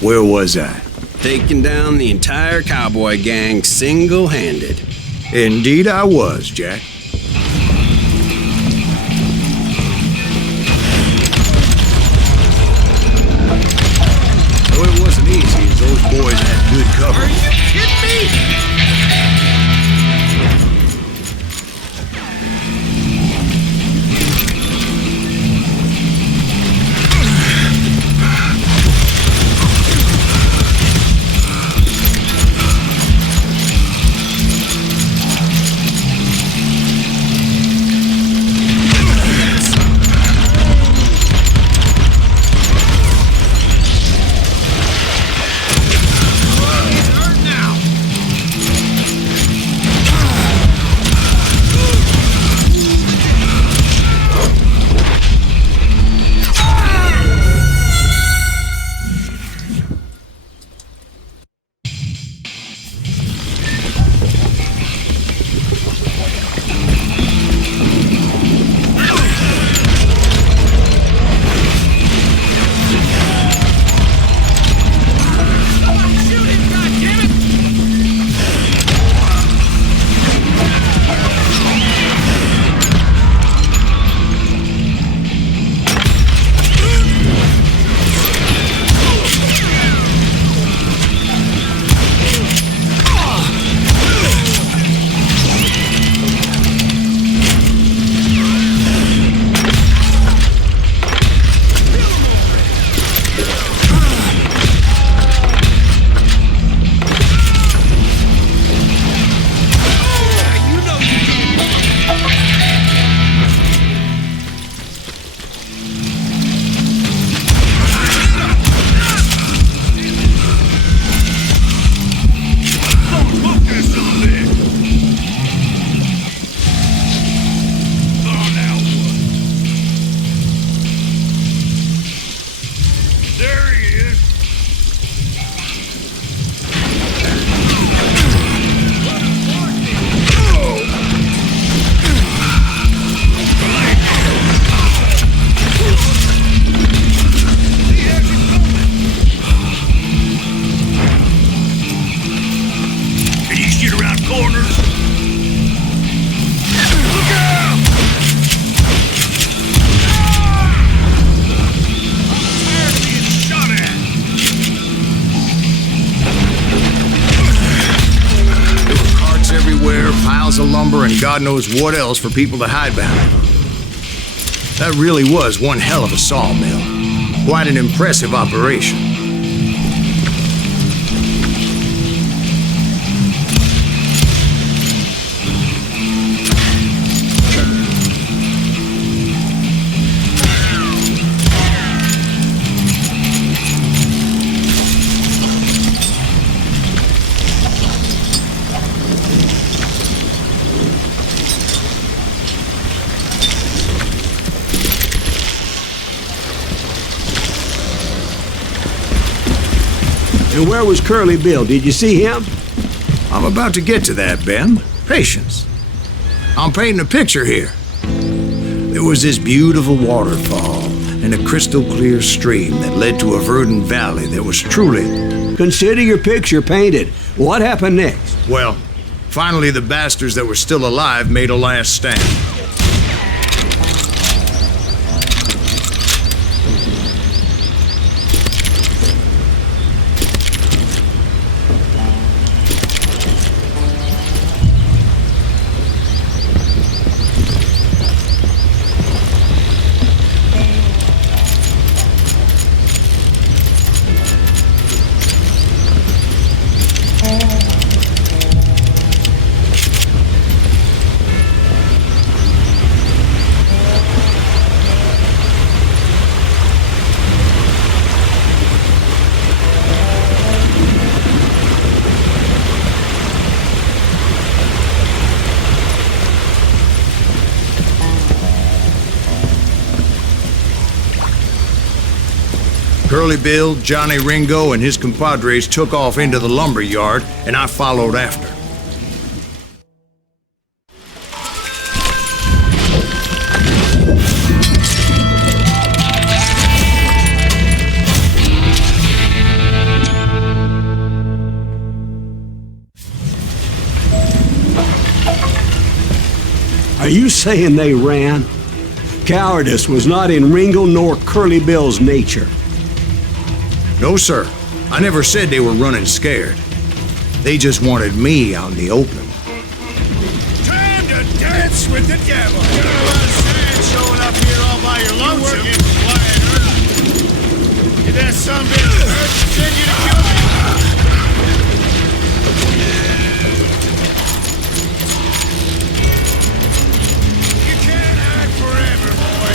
Where was I? Taking down the entire cowboy gang single-handed. Indeed I was, Jack. Though it wasn't easy, as those boys had good cover. Are you kidding me? Of lumber and God knows what else for people to hide behind. That really was one hell of a sawmill. Quite an impressive operation. And where was Curly Bill? Did you see him? I'm about to get to that, Ben. Patience. I'm painting a picture here. There was this beautiful waterfall and a crystal clear stream that led to a verdant valley that was truly... Consider your picture painted. What happened next? Well, finally the bastards that were still alive made a last stand. Curly Bill, Johnny Ringo, and his compadres took off into the lumber yard, and I followed after. Are you saying they ran? Cowardice was not in Ringo nor Curly Bill's nature. No, sir. I never said they were running scared. They just wanted me out in the open. Time to dance with the devil. You're a lot of sand showing up here all by your lonesome. You're working for Wyatt Earp. Did that some bitch Earp send you to kill me? You can't hide forever, boy.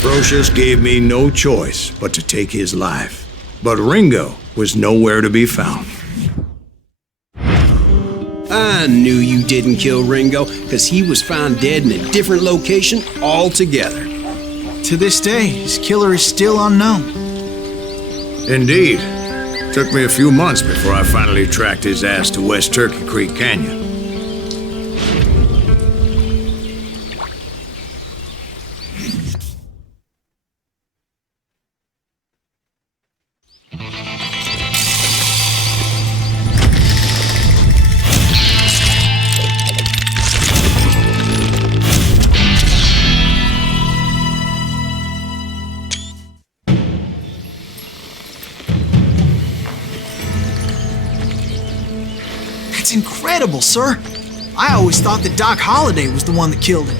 Brocious gave me no choice but to take his life. But Ringo was nowhere to be found. I knew you didn't kill Ringo, because he was found dead in a different location altogether. To this day, his killer is still unknown. Indeed. Took me a few months before I finally tracked his ass to West Turkey Creek Canyon. That's incredible, sir. I always thought that Doc Holliday was the one that killed him.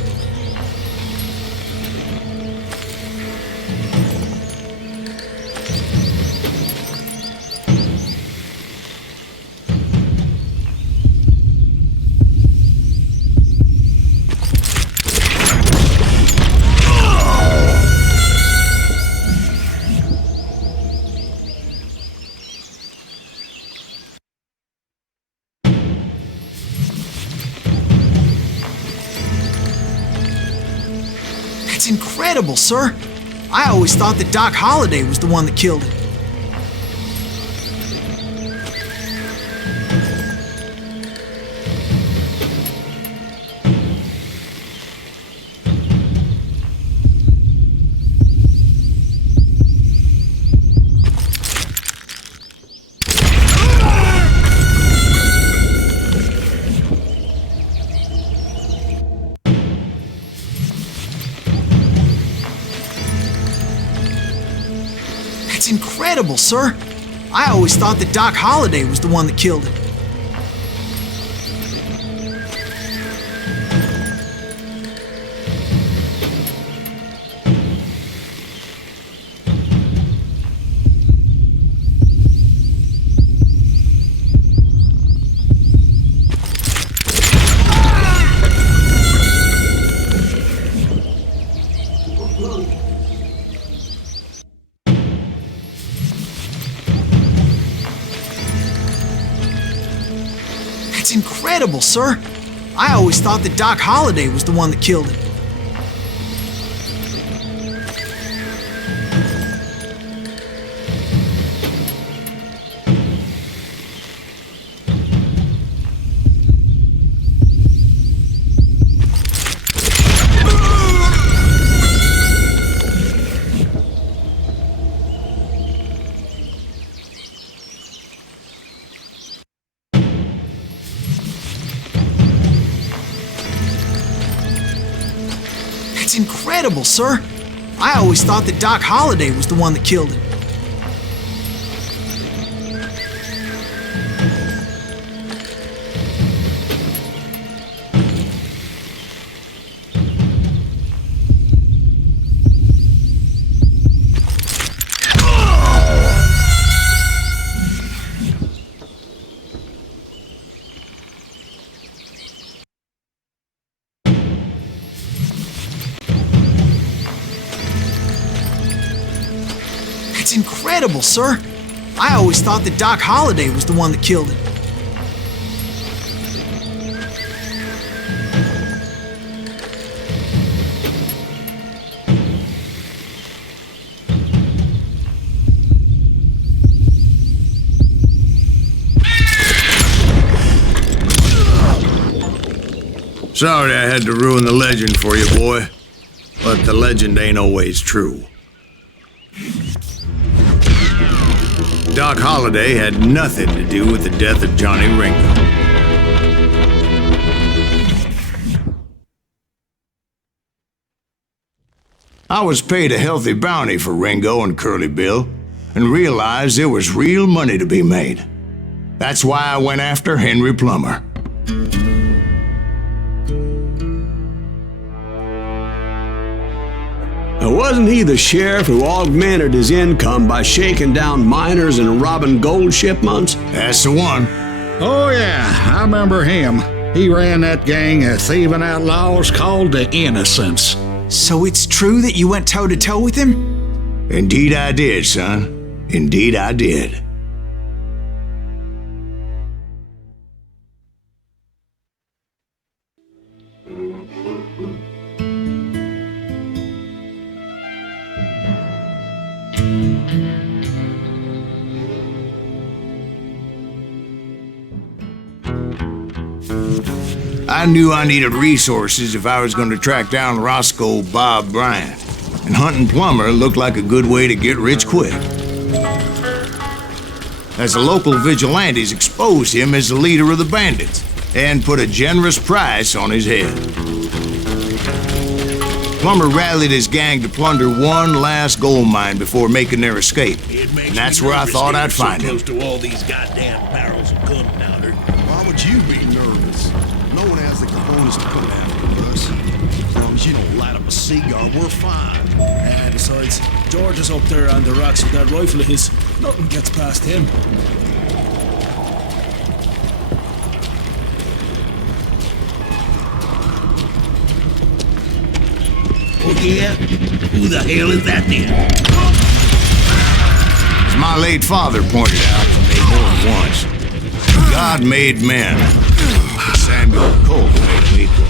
That's incredible, sir. I always thought that Doc Holliday was the one that killed him. That's incredible, sir. I always thought that Doc Holliday was the one that killed him. That's incredible, sir. I always thought that Doc Holliday was the one that killed him. That's incredible, sir. I always thought that Doc Holliday was the one that killed him. That's incredible, sir. I always thought that Doc Holliday was the one that killed him. Sorry I had to ruin the legend for you, boy. But the legend ain't always true. Doc Holliday had nothing to do with the death of Johnny Ringo. I was paid a healthy bounty for Ringo and Curly Bill, and realized there was real money to be made. That's why I went after Henry Plummer. Wasn't he the sheriff who augmented his income by shaking down miners and robbing gold shipments? That's the one. Oh, yeah, I remember him. He ran that gang of thieving outlaws called the Innocents. So it's true that you went toe-to-toe with him? Indeed I did, son. Indeed I did. I knew I needed resources if I was going to track down Roscoe Bob Bryant, and hunting Plummer looked like a good way to get rich quick. As the local vigilantes exposed him as the leader of the bandits, and put a generous price on his head. Plummer rallied his gang to plunder one last gold mine before making their escape, and that's where I thought I'd find him. Close to all these goddamn barrels of gunpowder. Why would you be nervous? No one has the cojones to come after us. As long as you don't light up a cigar, we're fine. And besides, George is up there on the rocks with that rifle of his. Nothing gets past him. Oh yeah? Who the hell is that then? As my late father pointed out to me more than once, God made men. Samuel Colt made them equal.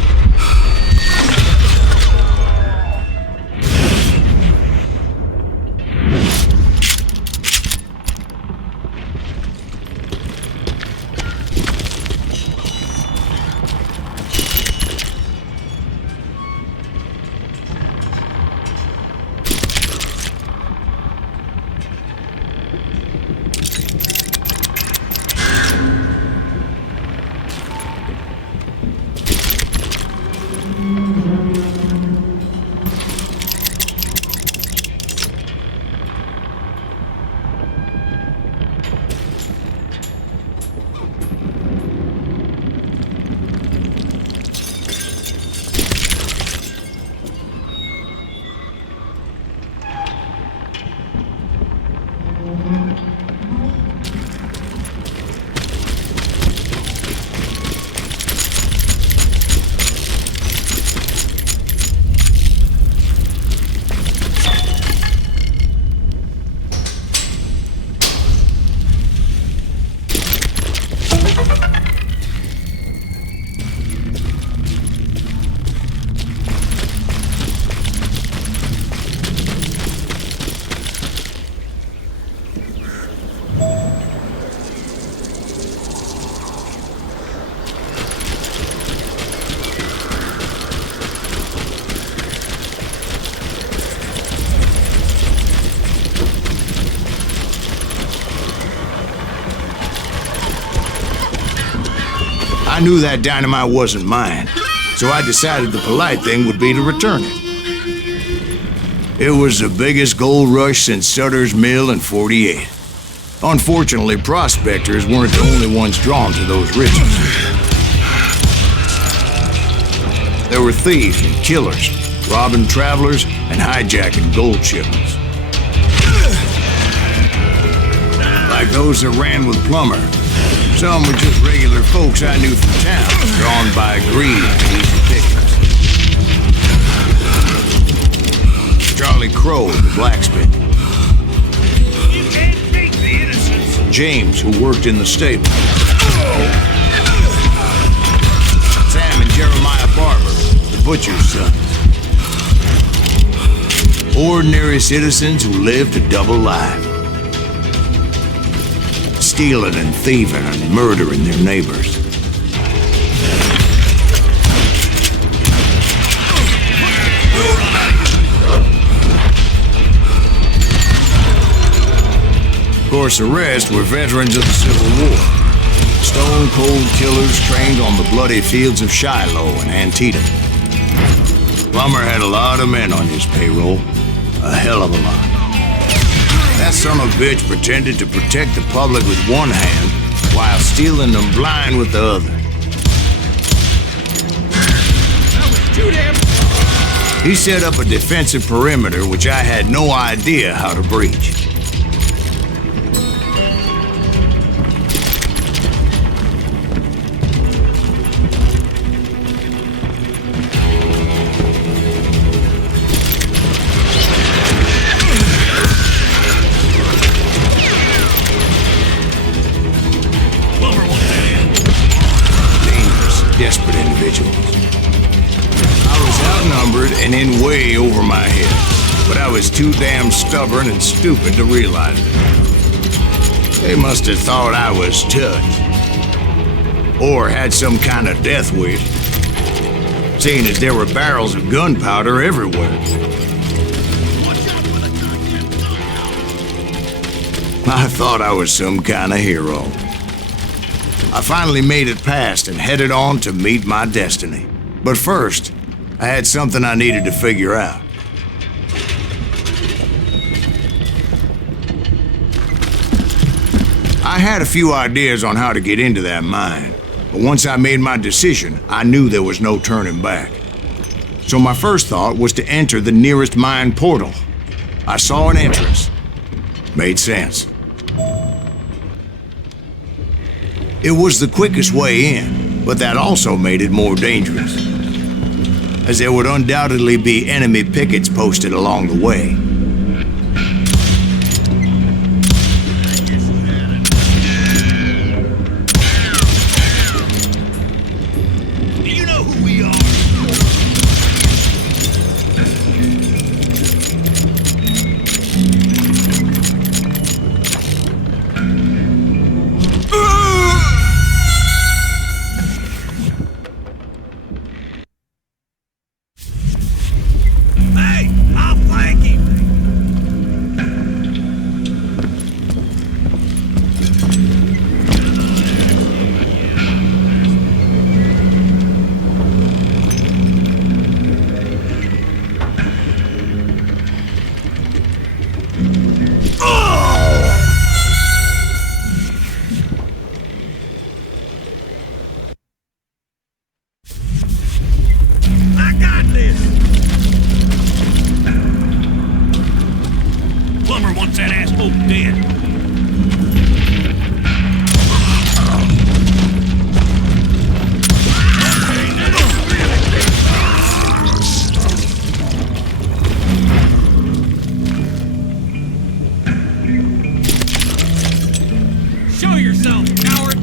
I knew that dynamite wasn't mine, so I decided the polite thing would be to return it. It was the biggest gold rush since Sutter's Mill in '48. Unfortunately, prospectors weren't the only ones drawn to those riches. There were thieves and killers, robbing travelers and hijacking gold shipments. Like those that ran with Plummer. Some were just regular folks I knew from town, drawn by greed and easy pickings. Charlie Crow, the blacksmith. You can't beat the innocents. James, who worked in the stable. Sam and Jeremiah Barber, the butcher's sons. Ordinary citizens who lived a double life. Stealing and thieving and murdering their neighbors. Of course, the rest were veterans of the Civil War. Stone-cold killers trained on the bloody fields of Shiloh and Antietam. Plummer had a lot of men on his payroll. A hell of a lot. That son of a bitch pretended to protect the public with one hand while stealing them blind with the other. That was too damn... He set up a defensive perimeter which I had no idea how to breach. Desperate individuals. I was outnumbered and in way over my head, but I was too damn stubborn and stupid to realize it. They must have thought I was touched, or had some kind of death wish, seeing as there were barrels of gunpowder everywhere. I thought I was some kind of hero. I finally made it past and headed on to meet my destiny. But first, I had something I needed to figure out. I had a few ideas on how to get into that mine, but once I made my decision, I knew there was no turning back. So my first thought was to enter the nearest mine portal. I saw an entrance. Made sense. It was the quickest way in, but that also made it more dangerous, as there would undoubtedly be enemy pickets posted along the way. You know who we are. Hey, I'll flank him. Show yourself, coward!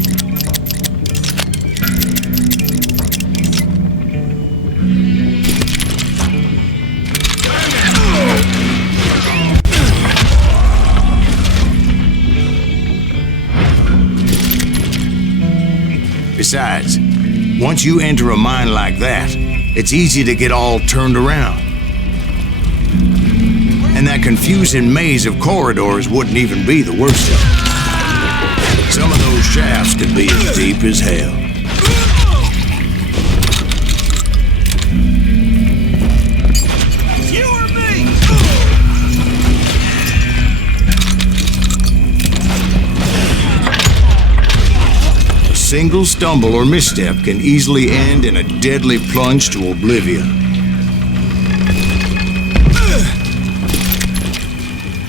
Besides, once you enter a mine like that, it's easy to get all turned around. And that confusing maze of corridors wouldn't even be the worst of it. Some of those shafts could be as deep as hell. You or me? A single stumble or misstep can easily end in a deadly plunge to oblivion.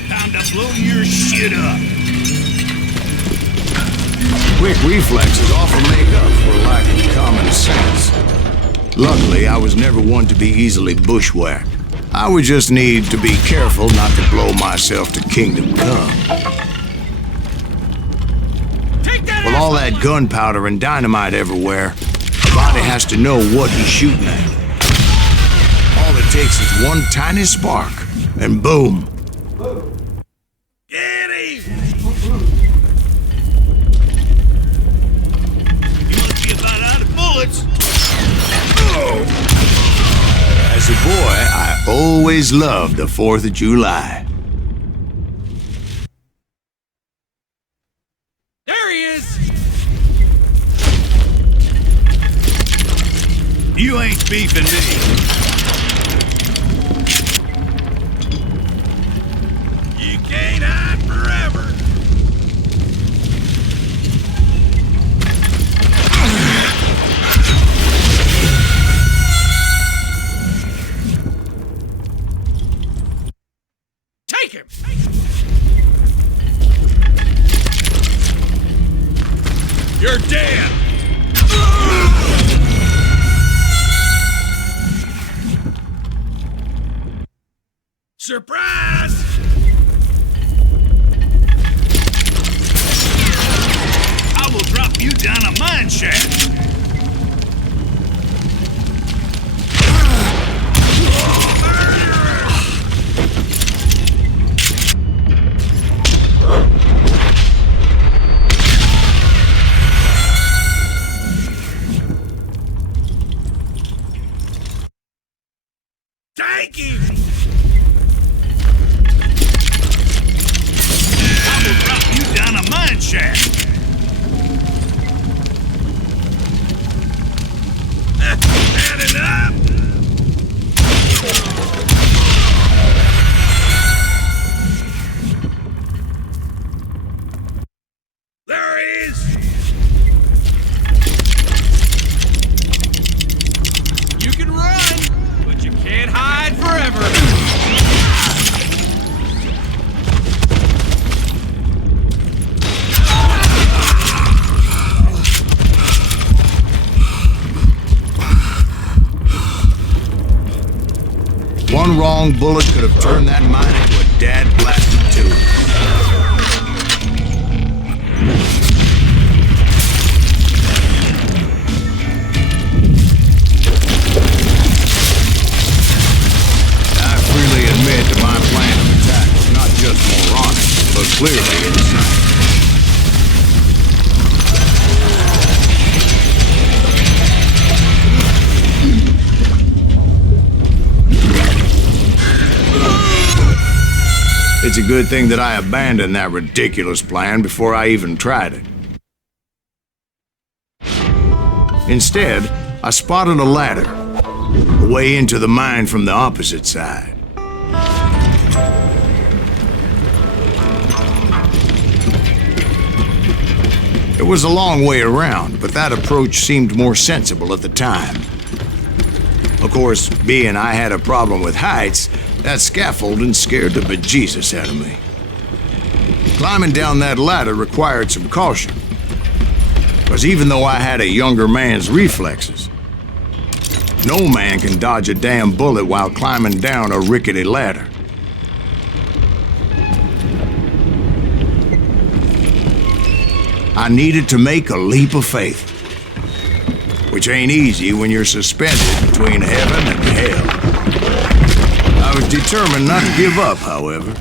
Time to blow your shit up. Quick reflexes often make up for a lack of common sense. Luckily, I was never one to be easily bushwhacked. I would just need to be careful not to blow myself to kingdom come. With all that gunpowder and dynamite everywhere, the body has to know what he's shooting at. All it takes is one tiny spark, and boom. Get him! You must be about out of bullets. As a boy, I always loved the 4th of July. There he is! You ain't beefing me. You can't hide forever. Take him! You're dead! Surprise! I will drop you down a mine shaft. Take him! I will drop you down a mine shaft. Had enough? There he is! You can run, but you can't hide forever. One wrong bullet could have turned that mine into a dad-blasted tube. I freely admit that my plan of attack was not just moronic, but clearly insane. It's a good thing that I abandoned that ridiculous plan before I even tried it. Instead, I spotted a ladder, a way into the mine from the opposite side. It was a long way around, but that approach seemed more sensible at the time. Of course, being I had a problem with heights, that scaffolding scared the bejesus out of me. Climbing down that ladder required some caution, because even though I had a younger man's reflexes, no man can dodge a damn bullet while climbing down a rickety ladder. I needed to make a leap of faith. Which ain't easy when you're suspended between heaven and hell. I was determined not to give up, however.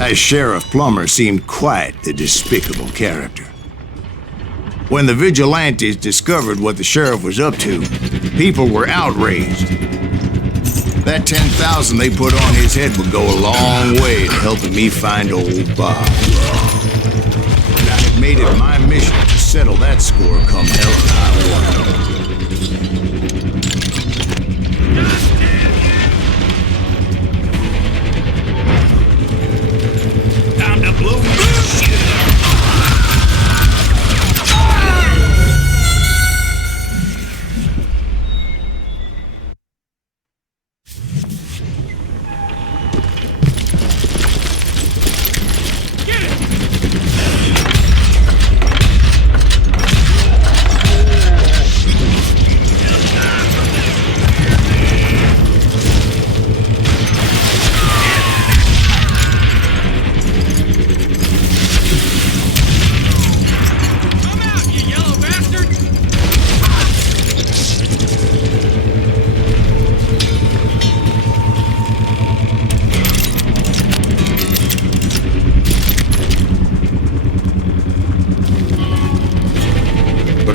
As Sheriff Plummer seemed quite the despicable character. When the vigilantes discovered what the sheriff was up to, people were outraged. That 10,000 they put on his head would go a long way to helping me find old Bob. And I had made it my mission to settle that score come hell or high water. Time to blow me shit.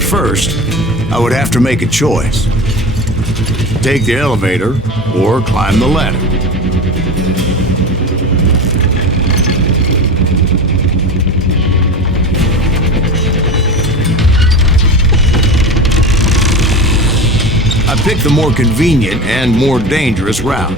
First, I would have to make a choice. Take the elevator or climb the ladder. I picked the more convenient and more dangerous route.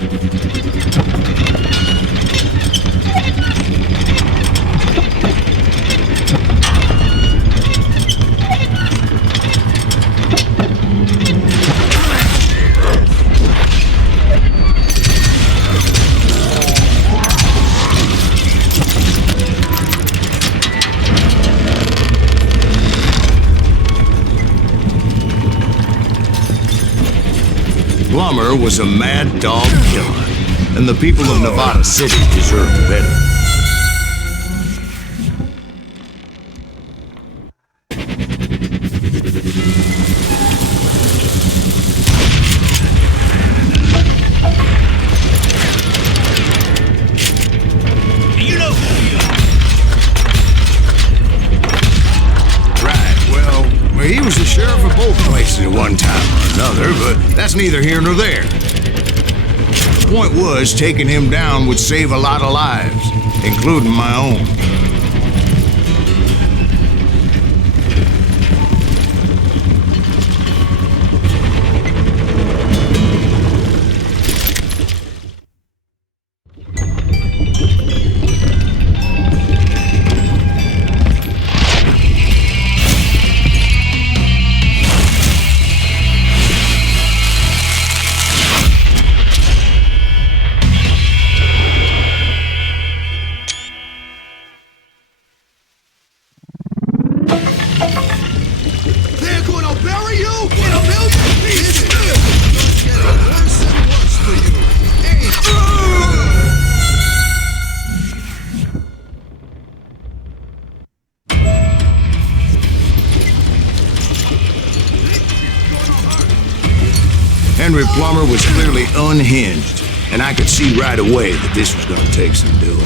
Plummer was a mad dog killer, and the people of Nevada City deserved better. He was the sheriff of both places at one time or another, but that's neither here nor there. The point was, taking him down would save a lot of lives, including my own. Henry Plummer was clearly unhinged, and I could see right away that this was going to take some doing.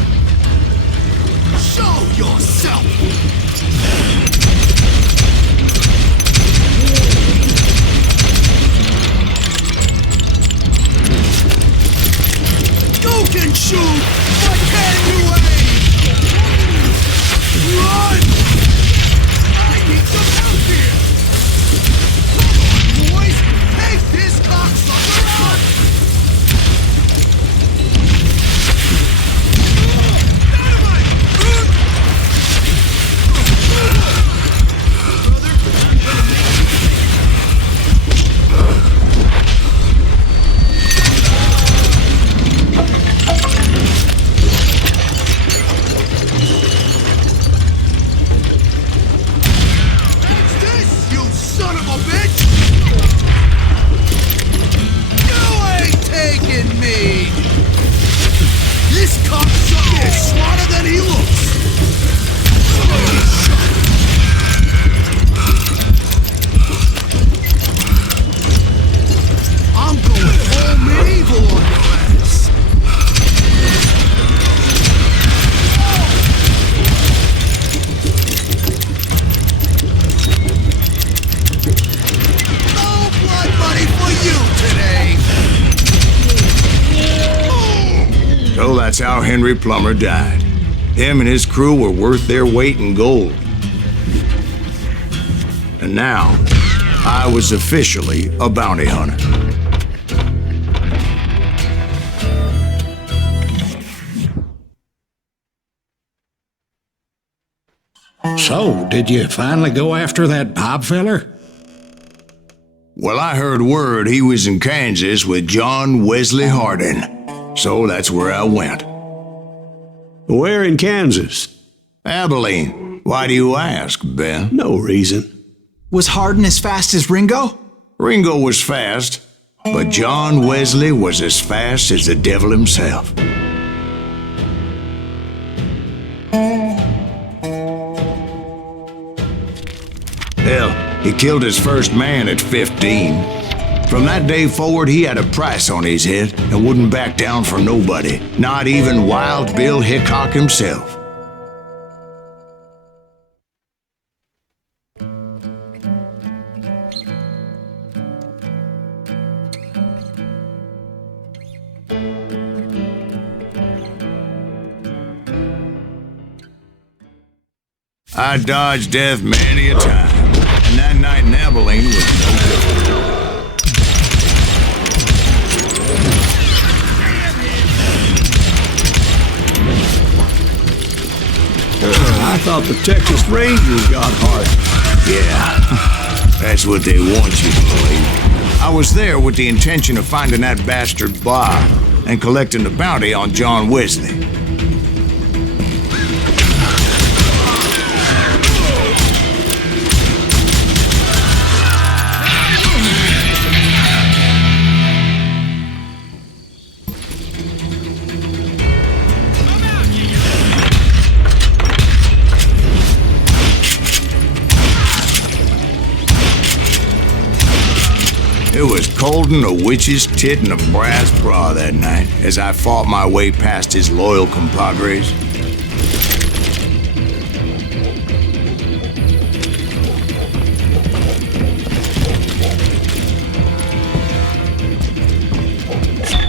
Show yourself! You can shoot, but can you aim? Run! I need some help here! Come on, boys! Take this cocksucker out! how Henry Plummer died. Him and his crew were worth their weight in gold. And now, I was officially a bounty hunter. So, did you finally go after that Bob feller? Well, I heard word he was in Kansas with John Wesley Hardin, so that's where I went. Where in Kansas? Abilene. Why do you ask, Ben? No reason. Was Hardin as fast as Ringo? Ringo was fast, but John Wesley was as fast as the devil himself. Hell, he killed his first man at 15. From that day forward, he had a price on his head and wouldn't back down for nobody, not even Wild Bill Hickok himself. I dodged death many a time, and that night in Abilene was no different. I thought the Texas Rangers got hard. Yeah, that's what they want you to believe. I was there with the intention of finding that bastard Bob and collecting the bounty on John Wesley. It was colder than a witch's tit and a brass bra that night as I fought my way past his loyal compadres.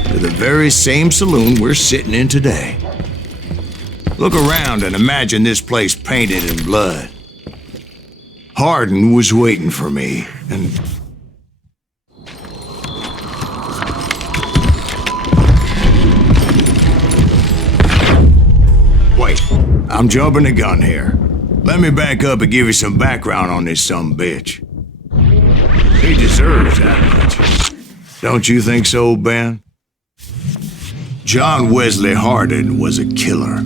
To the very same saloon we're sitting in today. Look around and imagine this place painted in blood. Hardin was waiting for me, and I'm jumping the gun here. Let me back up and give you some background on this sumbitch. He deserves that much. Don't you think so, Ben? John Wesley Hardin was a killer.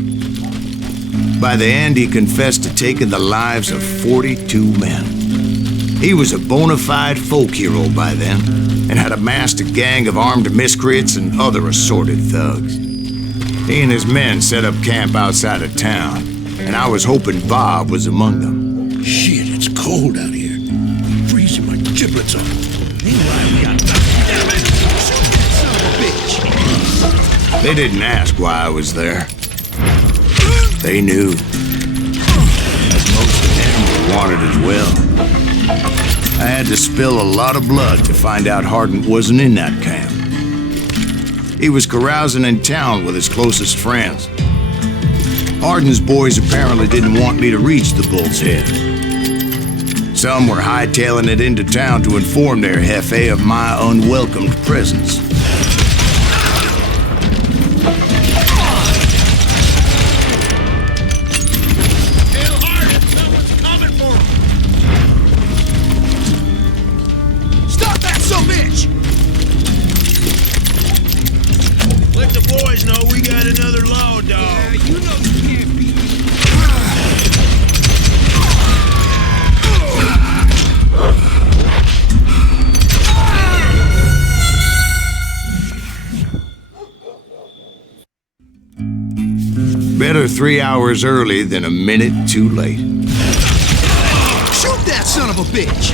By the end, he confessed to taking the lives of 42 men. He was a bona fide folk hero by then, and had amassed a gang of armed miscreants and other assorted thugs. He and his men set up camp outside of town, and I was hoping Bob was among them. Shit, it's cold out here. Freezing my giblets off. Meanwhile, we got nothing. Damn it! Shoot that son of a bitch! They didn't ask why I was there. They knew. As most of them were wanted as well. I had to spill a lot of blood to find out Hardin wasn't in that camp. He was carousing in town with his closest friends. Hardin's boys apparently didn't want me to reach the Bull's Head. Some were hightailing it into town to inform their jefe of my unwelcomed presence. Hail Hardin! Someone's coming for him! Stop that sumbitch! Let the boys know we got another law dog. Yeah, you know you can't beat me. Better 3 hours early than a minute too late. Shoot that son of a bitch!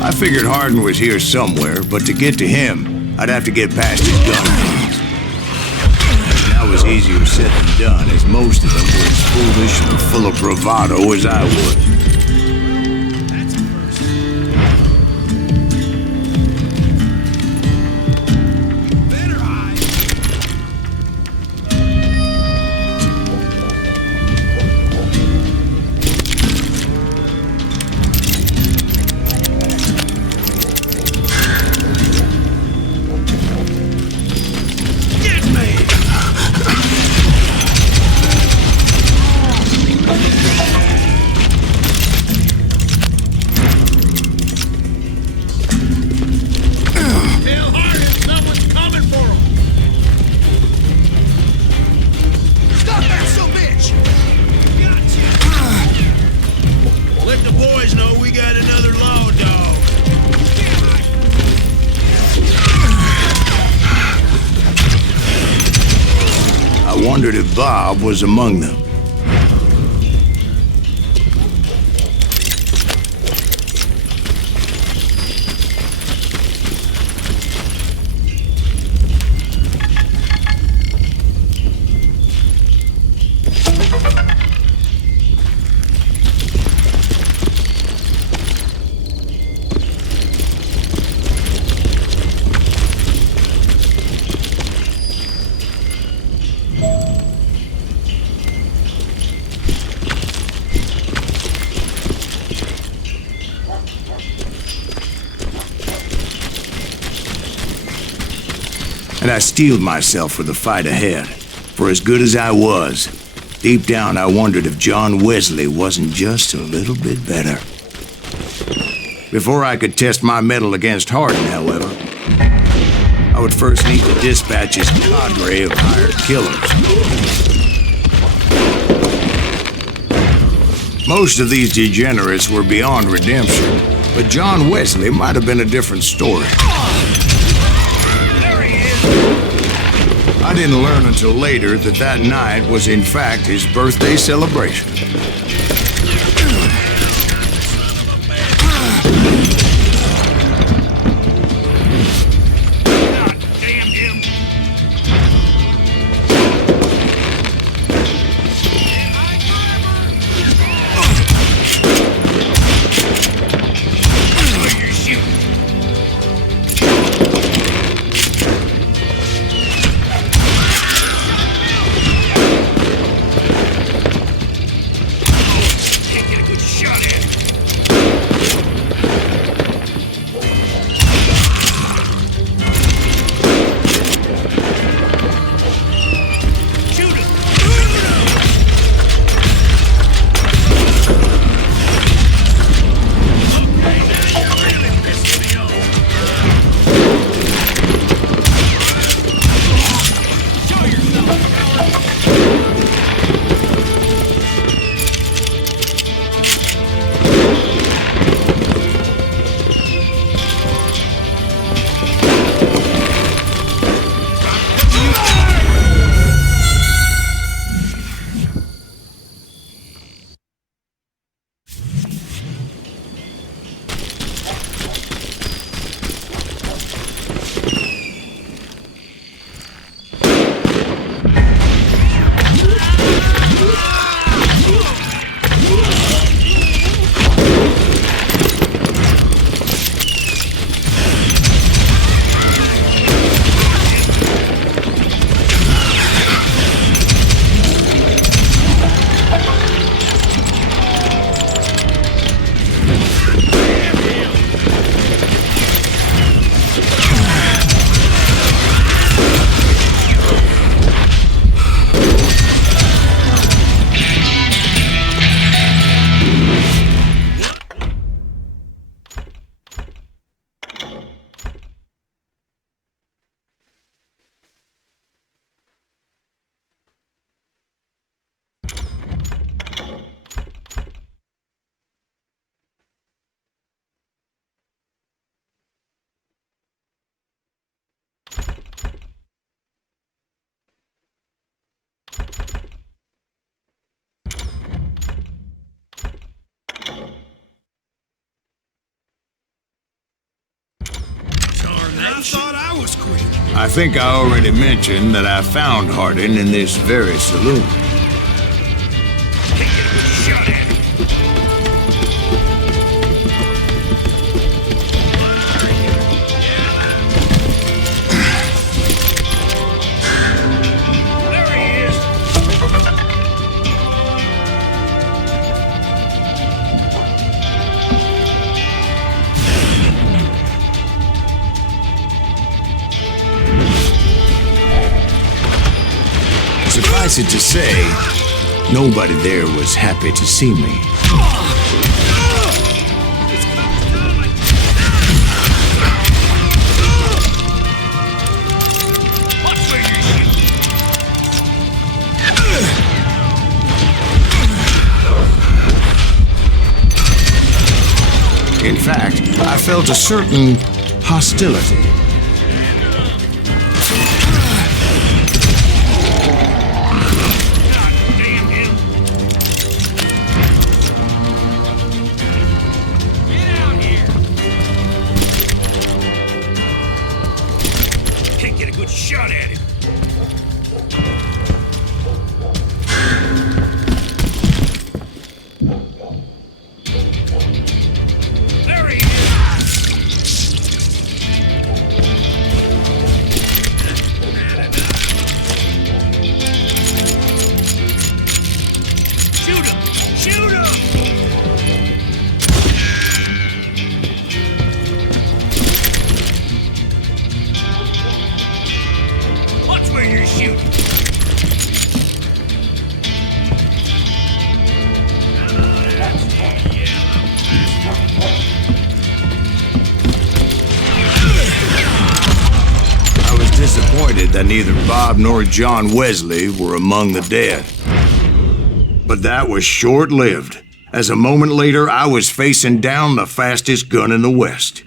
I figured Hardin was here somewhere, but to get to him, I'd have to get past his gun range. And that was easier said than done, as most of them were as foolish and full of bravado as I was. I wondered if Bob was among them. And I steeled myself for the fight ahead. For as good as I was, deep down I wondered if John Wesley wasn't just a little bit better. Before I could test my mettle against Hardin, however, I would first need to dispatch his cadre of hired killers. Most of these degenerates were beyond redemption, but John Wesley might have been a different story. I didn't learn until later that that night was in fact his birthday celebration. I thought I was quick. I think I already mentioned that I found Hardin in this very saloon. Shot at him. There he is. Suffice it to say, nobody there was happy to see me. In fact, I felt a certain hostility. shot at him. There he is. Shoot him! Shoot him! Watch where you're shooting. I was disappointed that neither Bob nor John Wesley were among the dead. But that was short-lived, as a moment later I was facing down the fastest gun in the West.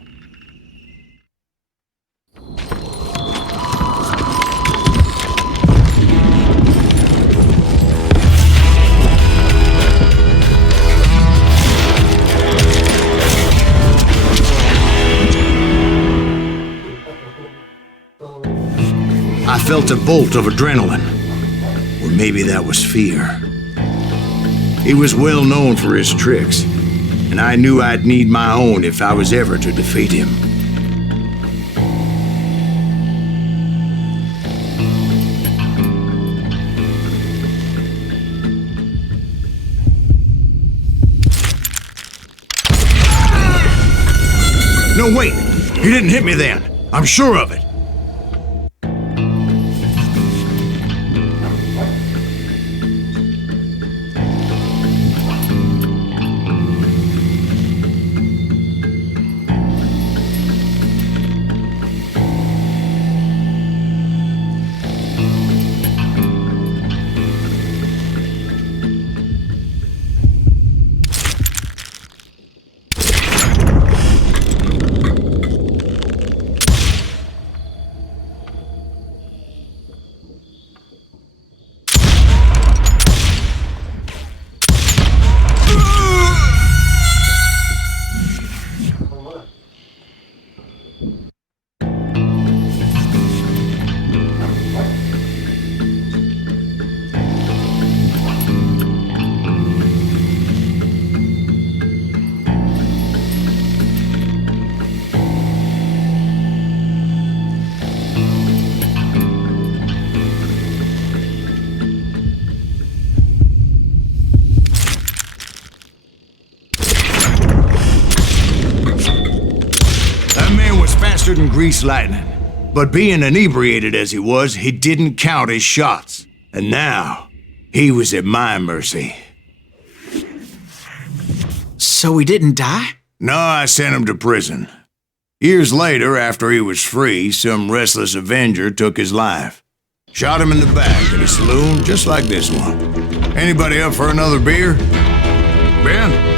I felt a bolt of adrenaline, or maybe that was fear. He was well known for his tricks, and I knew I'd need my own if I was ever to defeat him. No, wait! He didn't hit me then. I'm sure of it. Faster than greased lightning. But being inebriated as he was, he didn't count his shots. And now, he was at my mercy. So he didn't die? No, I sent him to prison. Years later, after he was free, some restless avenger took his life. Shot him in the back at a saloon just like this one. Anybody up for another beer? Ben?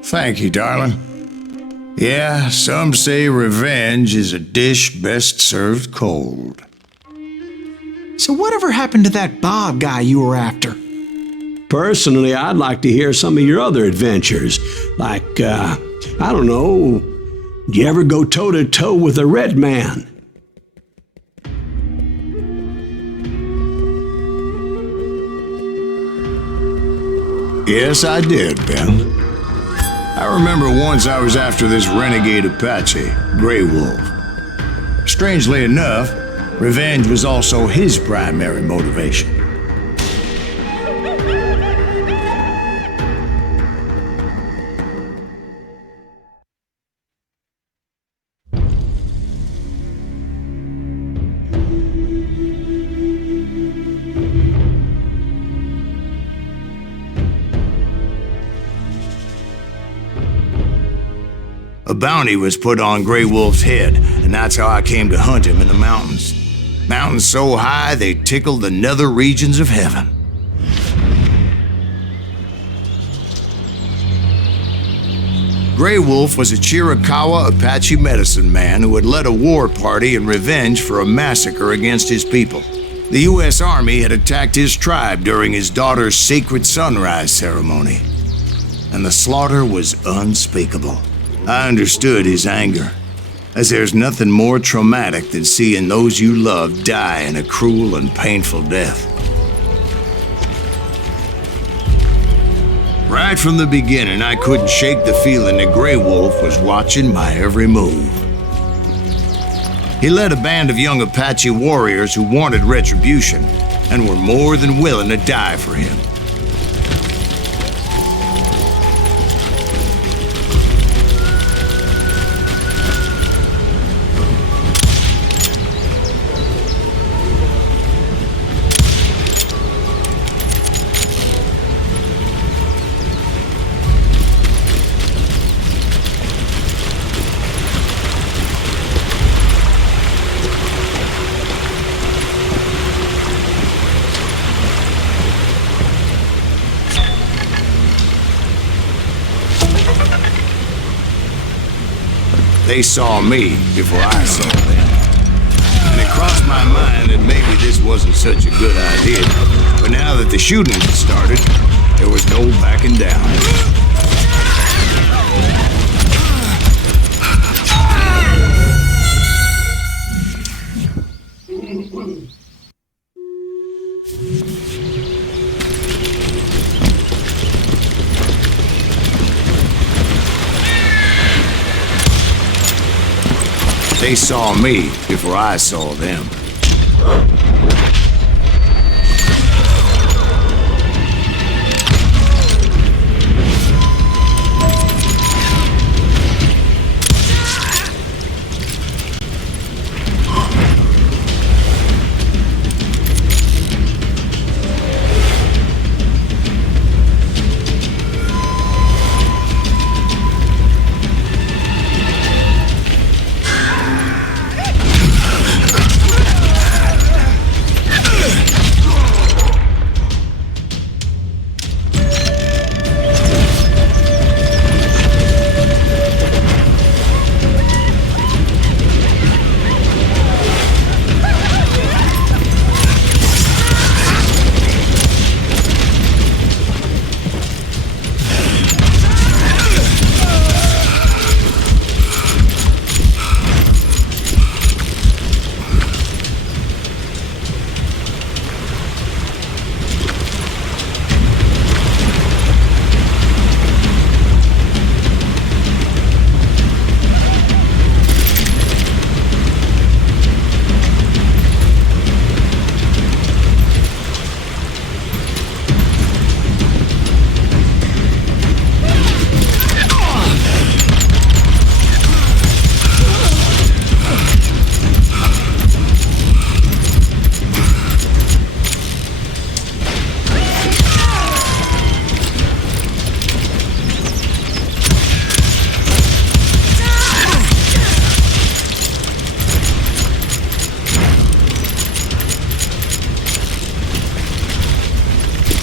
Thank you, darling. Yeah, some say revenge is a dish best served cold. So whatever happened to that Bob guy you were after? Personally, I'd like to hear some of your other adventures. Like, I don't know, did you ever go toe-to-toe with a red man? Yes, I did, Ben. I remember once I was after this renegade Apache, Grey Wolf. Strangely enough, revenge was also his primary motivation. A bounty was put on Grey Wolf's head, and that's how I came to hunt him in the mountains. Mountains so high they tickled the nether regions of heaven. Grey Wolf was a Chiricahua Apache medicine man who had led a war party in revenge for a massacre against his people. The U.S. Army had attacked his tribe during his daughter's sacred sunrise ceremony, and the slaughter was unspeakable. I understood his anger, as there's nothing more traumatic than seeing those you love die in a cruel and painful death. Right from the beginning, I couldn't shake the feeling that Grey Wolf was watching my every move. He led a band of young Apache warriors who wanted retribution and were more than willing to die for him. They saw me before I saw them. And it crossed my mind that maybe this wasn't such a good idea. But now that the shooting had started, there was no backing down. They saw me before I saw them.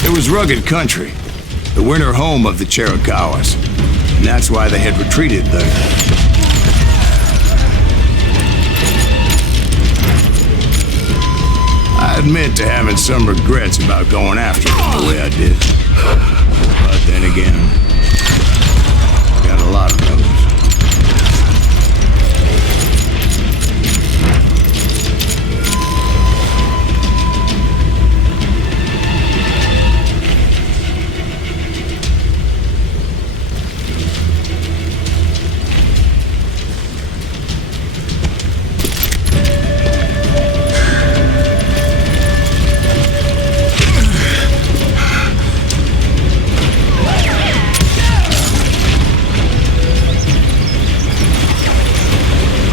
It was rugged country, the winter home of the Chiricahuas, and that's why they had retreated there. I admit to having some regrets about going after them the way I did. But then again, got a lot of those.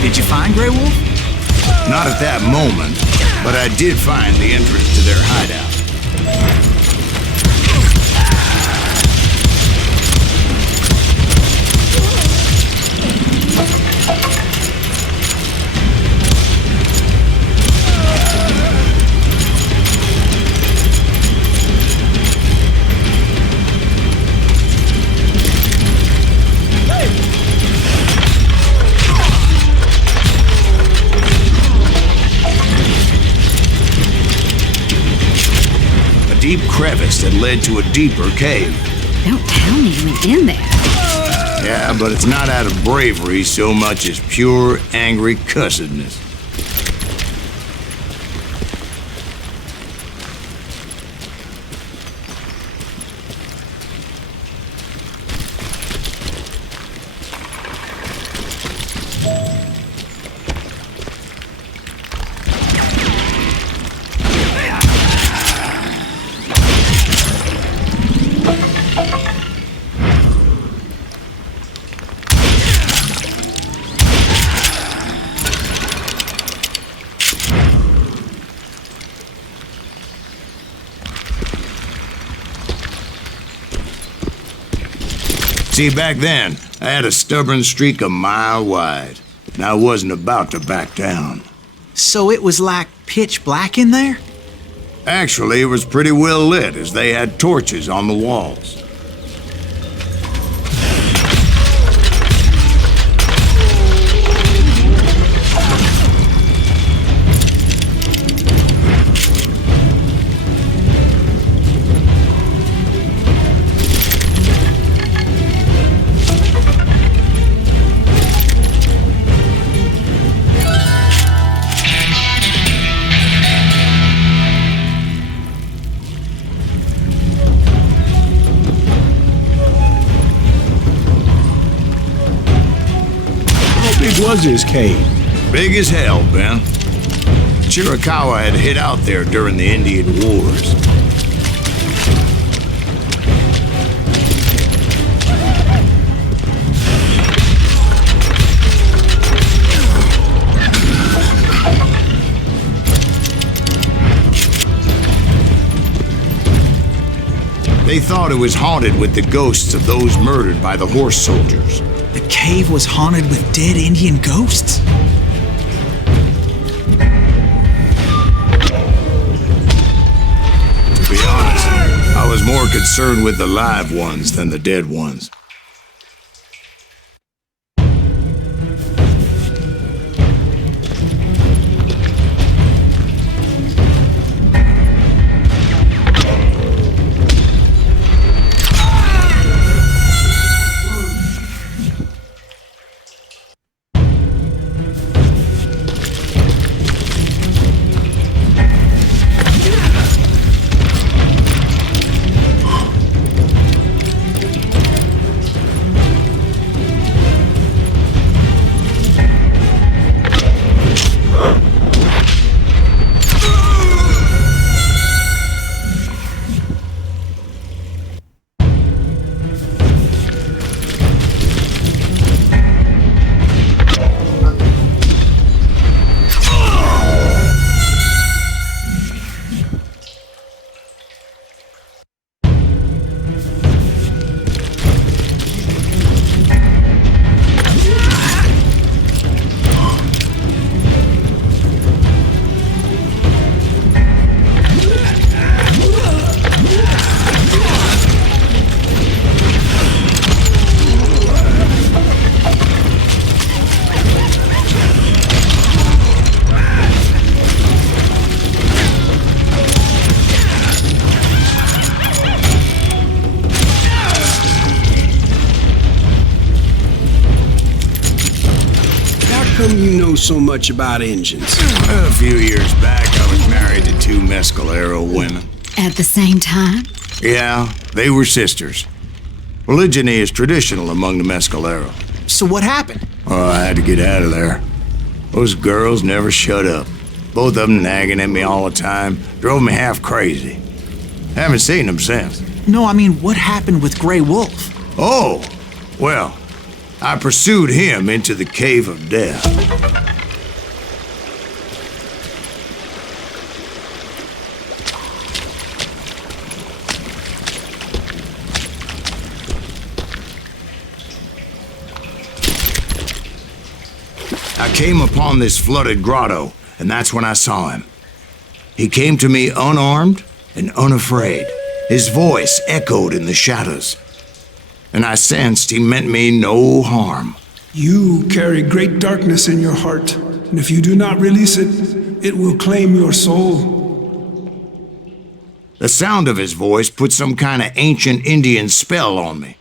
Did you find Grey Wolf? Not at that moment, but I did find the entrance to their hideout. Deep crevice that led to a deeper cave. Don't tell me you went in there. Yeah, but it's not out of bravery so much as pure, angry cussedness. See, back then, I had a stubborn streak a mile wide, and I wasn't about to back down. So it was like pitch black in there? Actually, it was pretty well lit, as they had torches on the walls. Was his cave? Big as hell, Ben. Chiricahua had hid out there during the Indian Wars. They thought it was haunted with the ghosts of those murdered by the horse soldiers. The cave was haunted with dead Indian ghosts? To be honest, I was more concerned with the live ones than the dead ones. You know so much about engines. A few years back, I was married to two Mescalero women. At the same time? Yeah, they were sisters. Polygyny is traditional among the Mescalero. So what happened? Oh, I had to get out of there. Those girls never shut up. Both of them nagging at me all the time. Drove me half crazy. Haven't seen them since. No, I mean, what happened with Grey Wolf? Oh, well, I pursued him into the Cave of Death. I came upon this flooded grotto, and that's when I saw him. He came to me unarmed and unafraid. His voice echoed in the shadows, and I sensed he meant me no harm. You carry great darkness in your heart, and if you do not release it, it will claim your soul. The sound of his voice put some kind of ancient Indian spell on me.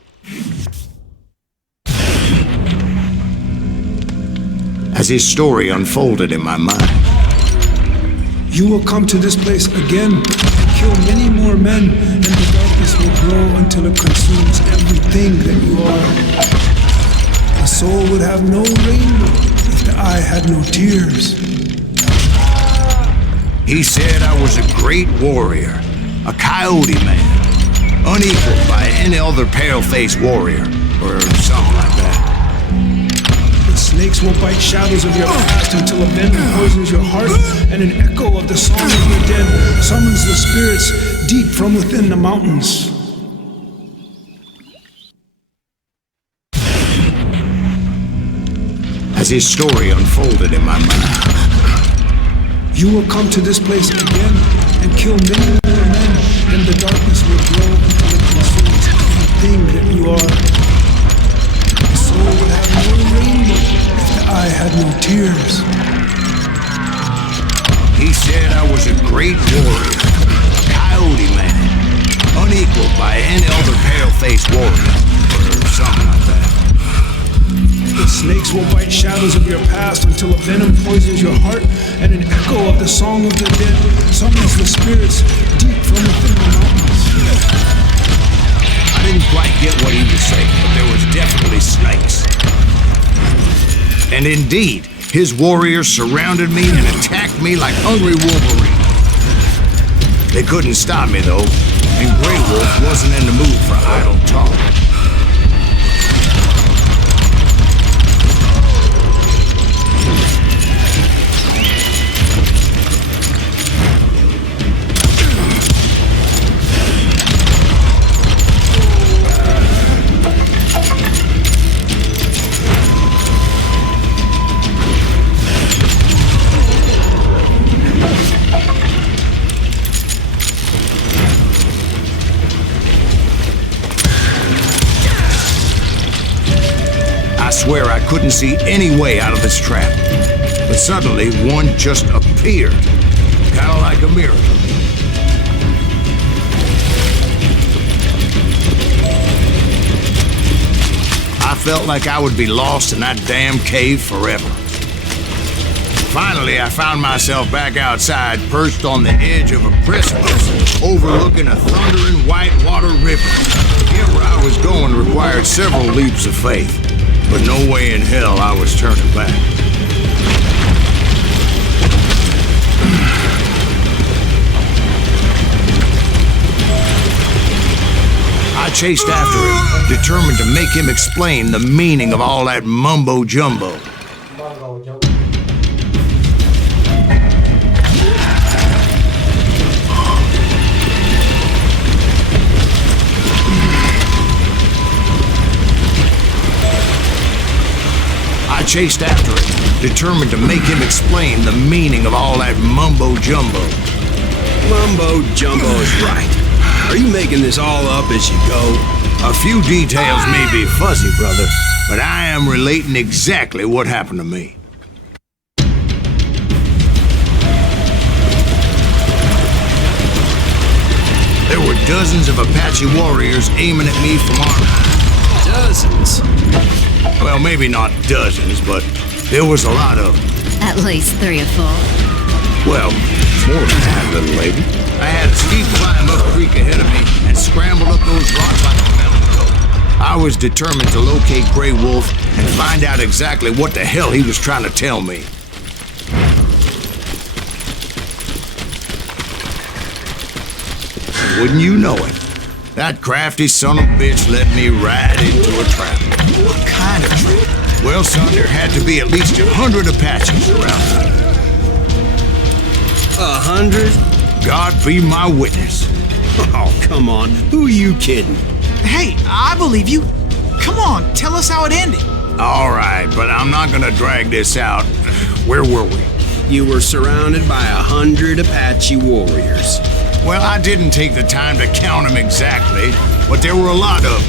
As his story unfolded in my mind, You will come to this place again and kill many more men, and the darkness will grow until it consumes everything that you are. The soul would have no rainbow if the eye had no tears. he said I was a great warrior, a coyote man, unequaled by any other pale-faced warrior, or something like that. The snakes will bite shadows of your past until a venom poisons your heart, and an echo of the song of your dead summons the spirits deep from within the mountains. As his story unfolded in my mind, You will come to this place again and kill many more men, and the darkness will grow until it consumes everything that you are. The soul would have no rainbow if the eye had no tears. he said I was a great warrior, a coyote man, unequaled by any other pale-faced warrior, or something like that. The snakes will bite shadows of your past until a venom poisons your heart, and an echo of the song of the dead summons the spirits deep from within the mountains. I didn't quite get what he was saying, but there was definitely snakes. And indeed, his warriors surrounded me and attacked me like hungry wolverines. They couldn't stop me, though, and Grey Wolf wasn't in the mood for idle talk. I swear I couldn't see any way out of this trap. But suddenly, one just appeared. Kind of like a miracle. I felt like I would be lost in that damn cave forever. Finally, I found myself back outside, perched on the edge of a precipice, overlooking a thundering whitewater river. To get where I was going required several leaps of faith. But no way in hell I was turning back. I chased after him, determined to make him explain the meaning of all that mumbo-jumbo. I chased after him, determined to make him explain the meaning of all that mumbo-jumbo. Mumbo-jumbo is right. Are you making this all up as you go? A few details may be fuzzy, brother, but I am relating exactly what happened to me. There were dozens of Apache warriors aiming at me from on high. Dozens? Well, maybe not dozens, but there was a lot of them. At least 3 or 4. Well, more than that, little lady. I had a steep climb up creek ahead of me and scrambled up those rocks like a mountain goat. I was determined to locate Grey Wolf and find out exactly what the hell he was trying to tell me. Wouldn't you know it? That crafty son of a bitch let me right into a trap. What kind of trap? Well, son, there had to be at least 100 Apaches around here. 100? God be my witness. Oh, come on. Who are you kidding? Hey, I believe you. Come on, tell us how it ended. All right, but I'm not gonna drag this out. Where were we? You were surrounded by 100 Apache warriors. Well, I didn't take the time to count them exactly, but there were a lot of them.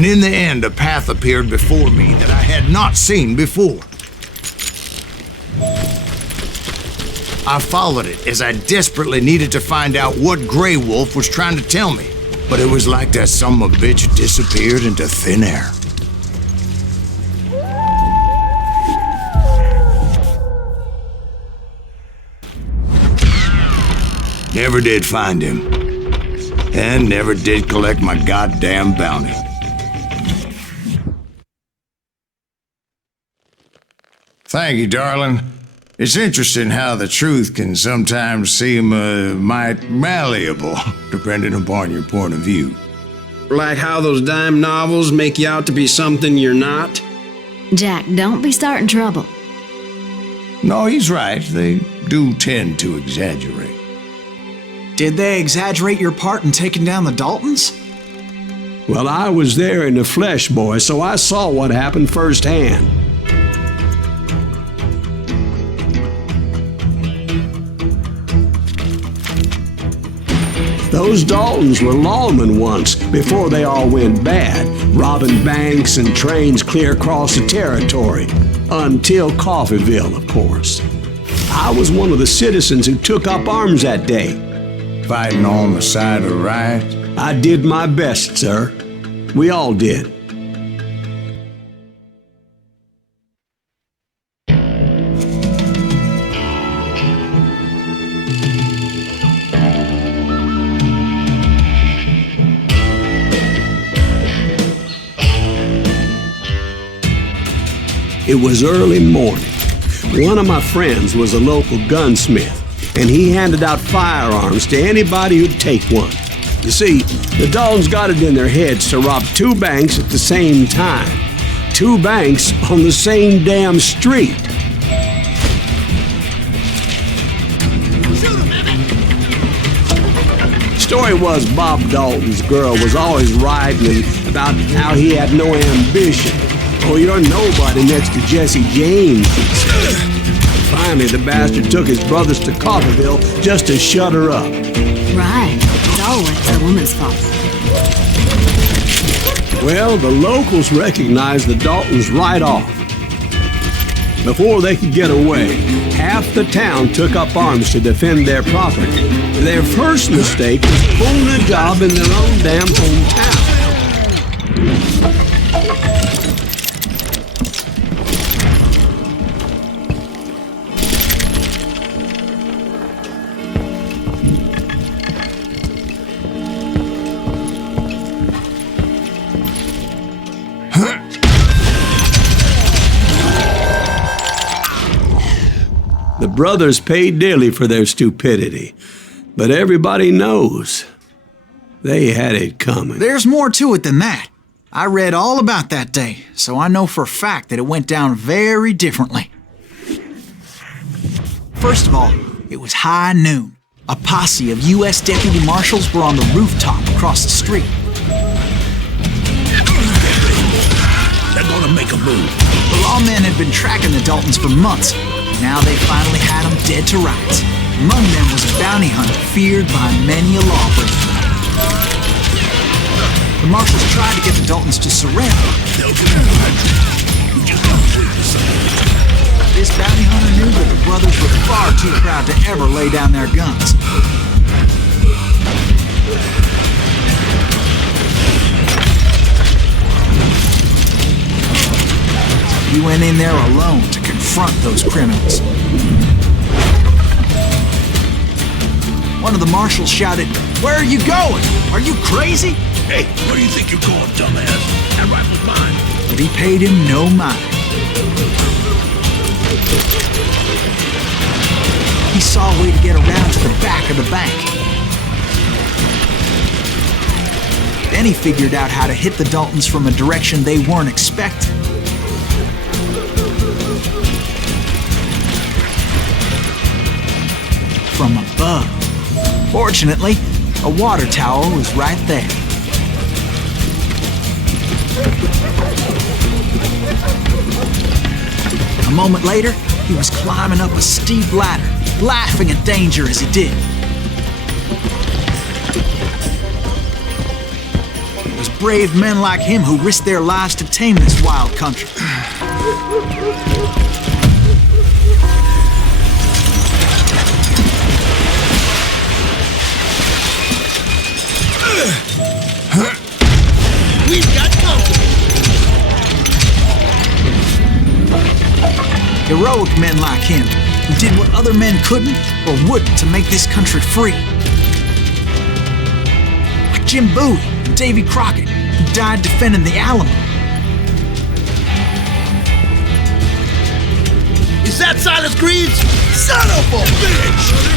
And in the end, a path appeared before me that I had not seen before. I followed it as I desperately needed to find out what Grey Wolf was trying to tell me. But it was like that son of a bitch disappeared into thin air. Never did find him. And never did collect my goddamn bounty. Thank you, darling. It's interesting how the truth can sometimes seem might malleable, depending upon your point of view. Like how those dime novels make you out to be something you're not? Jack, don't be starting trouble. No, he's right. They do tend to exaggerate. Did they exaggerate your part in taking down the Daltons? Well, I was there in the flesh, boy, so I saw what happened firsthand. Those Daltons were lawmen once, before they all went bad, robbing banks and trains clear across the territory. Until Coffeeville, of course. I was one of the citizens who took up arms that day. Fighting on the side of right? I did my best, sir. We all did. It was early morning. One of my friends was a local gunsmith, and he handed out firearms to anybody who'd take one. You see, the Daltons got it in their heads to rob 2 banks at the same time. 2 banks on the same damn street. Story was Bob Dalton's girl was always writing about how he had no ambition. Oh, you're nobody next to Jesse James, she'd say. Finally, the bastard took his brothers to Coffeeville just to shut her up. Right. It's always the woman's fault. Well, the locals recognized the Daltons right off. Before they could get away, half the town took up arms to defend their property. Their first mistake was pulling a job in their own damn hometown. The brothers paid dearly for their stupidity, but everybody knows they had it coming. There's more to it than that. I read all about that day, so I know for a fact that it went down very differently. First of all, it was high noon. A posse of U.S. deputy marshals were on the rooftop across the street. They're gonna make a move. The lawmen had been tracking the Daltons for months. Now they finally had them dead to rights. Among them was a bounty hunter feared by many a lawbreaker. The marshals tried to get the Daltons to surrender. This bounty hunter knew that the brothers were far too proud to ever lay down their guns. He went in there alone to confront those criminals. One of the marshals shouted, "Where are you going? Are you crazy?" Hey, where do you think you're going, dumbass? That rifle's mine. But he paid him no mind. He saw a way to get around to the back of the bank. Then he figured out how to hit the Daltons from a direction they weren't expecting. From above. Fortunately, a water tower was right there. A moment later, he was climbing up a steep ladder, laughing at danger as he did. was brave men like him who risked their lives to tame this wild country. We've got company. Heroic men like him who did what other men couldn't or wouldn't to make this country free. Like Jim Bowie and Davy Crockett, who died defending the Alamo. Is that Silas Greaves? Son of a bitch!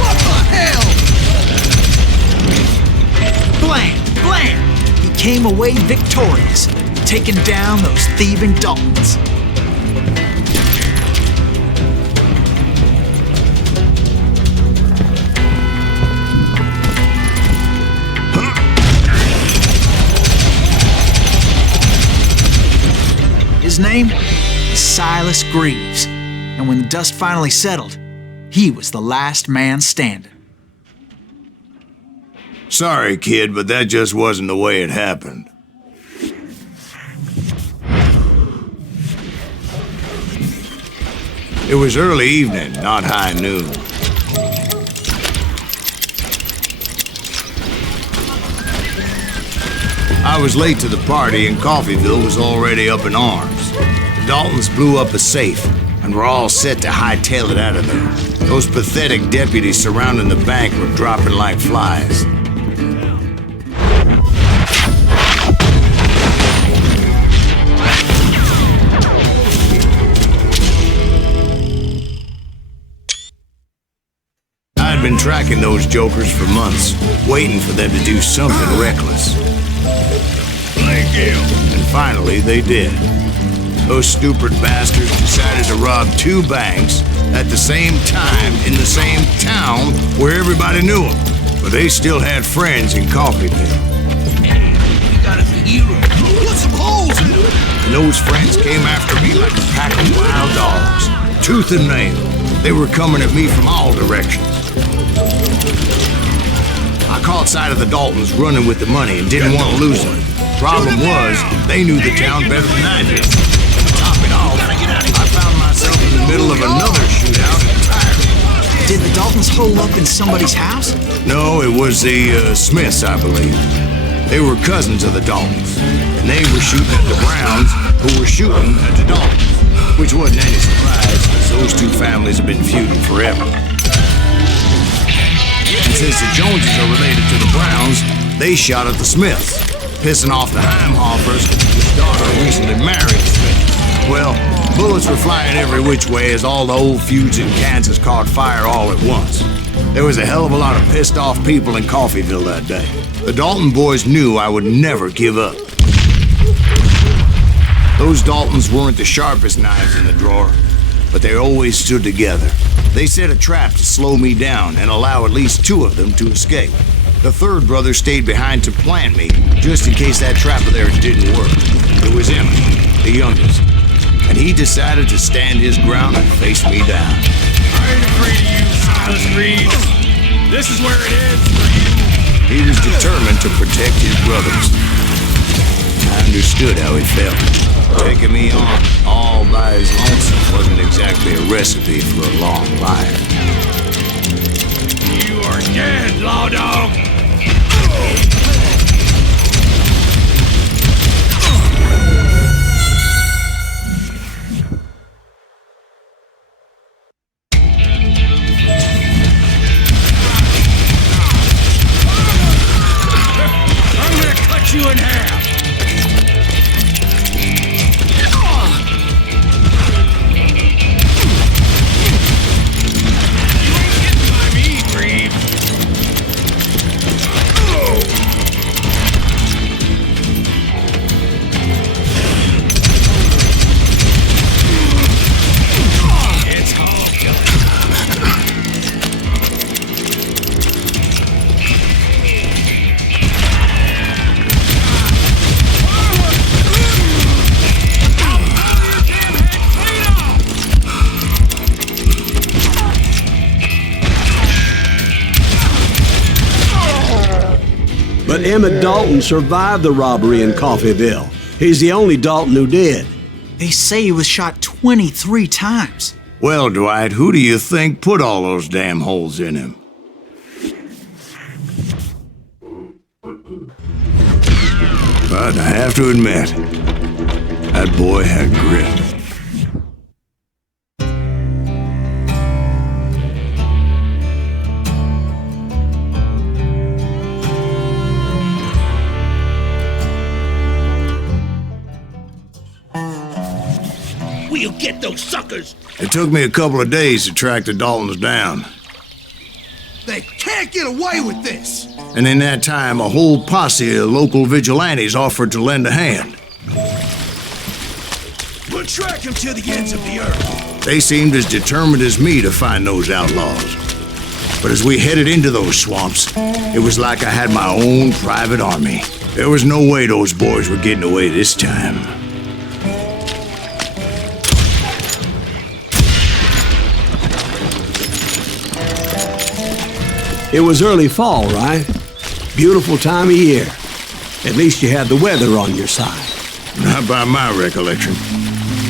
What the hell? Bland! He came away victorious, taking down those thieving Daltons. His name is Silas Greaves, and when the dust finally settled, he was the last man standing. Sorry, kid, but that just wasn't the way it happened. It was early evening, not high noon. I was late to the party and Coffeyville was already up in arms. The Daltons blew up a safe and were all set to hightail it out of there. Those pathetic deputies surrounding the bank were dropping like flies. I'd been tracking those jokers for months, waiting for them to do something reckless. And finally, they did. Those stupid bastards decided to rob two banks at the same time in the same town where everybody knew them. But they still had friends in Coffeyville. Hey, you got us a hero. Put some holes in it. And those friends came after me like a pack of wild dogs, tooth and nail. They were coming at me from all directions. I caught sight of the Daltons running with the money and didn't want to lose them. Problem was, they knew the town better than I did. To top it off, I found myself in the middle of another shootout entirely. Did the Daltons hole up in somebody's house? No, it was the Smiths, I believe. They were cousins of the Daltons, and they were shooting at the Browns, who were shooting at the Daltons, which wasn't any surprise, because those two families have been feuding forever. And since the Joneses are related to the Browns, they shot at the Smiths, pissing off the Heimhoffers, whose daughter recently married Smith. Well, bullets were flying every which way as all the old feuds in Kansas caught fire all at once. There was a hell of a lot of pissed off people in Coffeyville that day. The Dalton boys knew I would never give up. Those Daltons weren't the sharpest knives in the drawer, but they always stood together. They set a trap to slow me down and allow at least two of them to escape. The third brother stayed behind to plant me, just in case that trap of theirs didn't work. It was Emmett, the youngest, and he decided to stand his ground and face me down. I ain't afraid of you, Silas Greaves. This is where it ends for you. He was determined to protect his brothers. I understood how he felt. Taking me on all by his lonesome wasn't exactly a recipe for a long life. You are dead, law dog. Lieutenant Emmett Dalton survived the robbery in Coffeyville. He's the only Dalton who did. They say he was shot 23 times. Well, Dwight, who do you think put all those damn holes in him? But I have to admit, that boy had grit. We'll get those suckers! It took me a couple of days to track the Daltons down. They can't get away with this! And in that time, a whole posse of local vigilantes offered to lend a hand. We'll track them to the ends of the earth. They seemed as determined as me to find those outlaws. But as we headed into those swamps, it was like I had my own private army. There was no way those boys were getting away this time. It was early fall, right? Beautiful time of year. At least you had the weather on your side. Not by my recollection.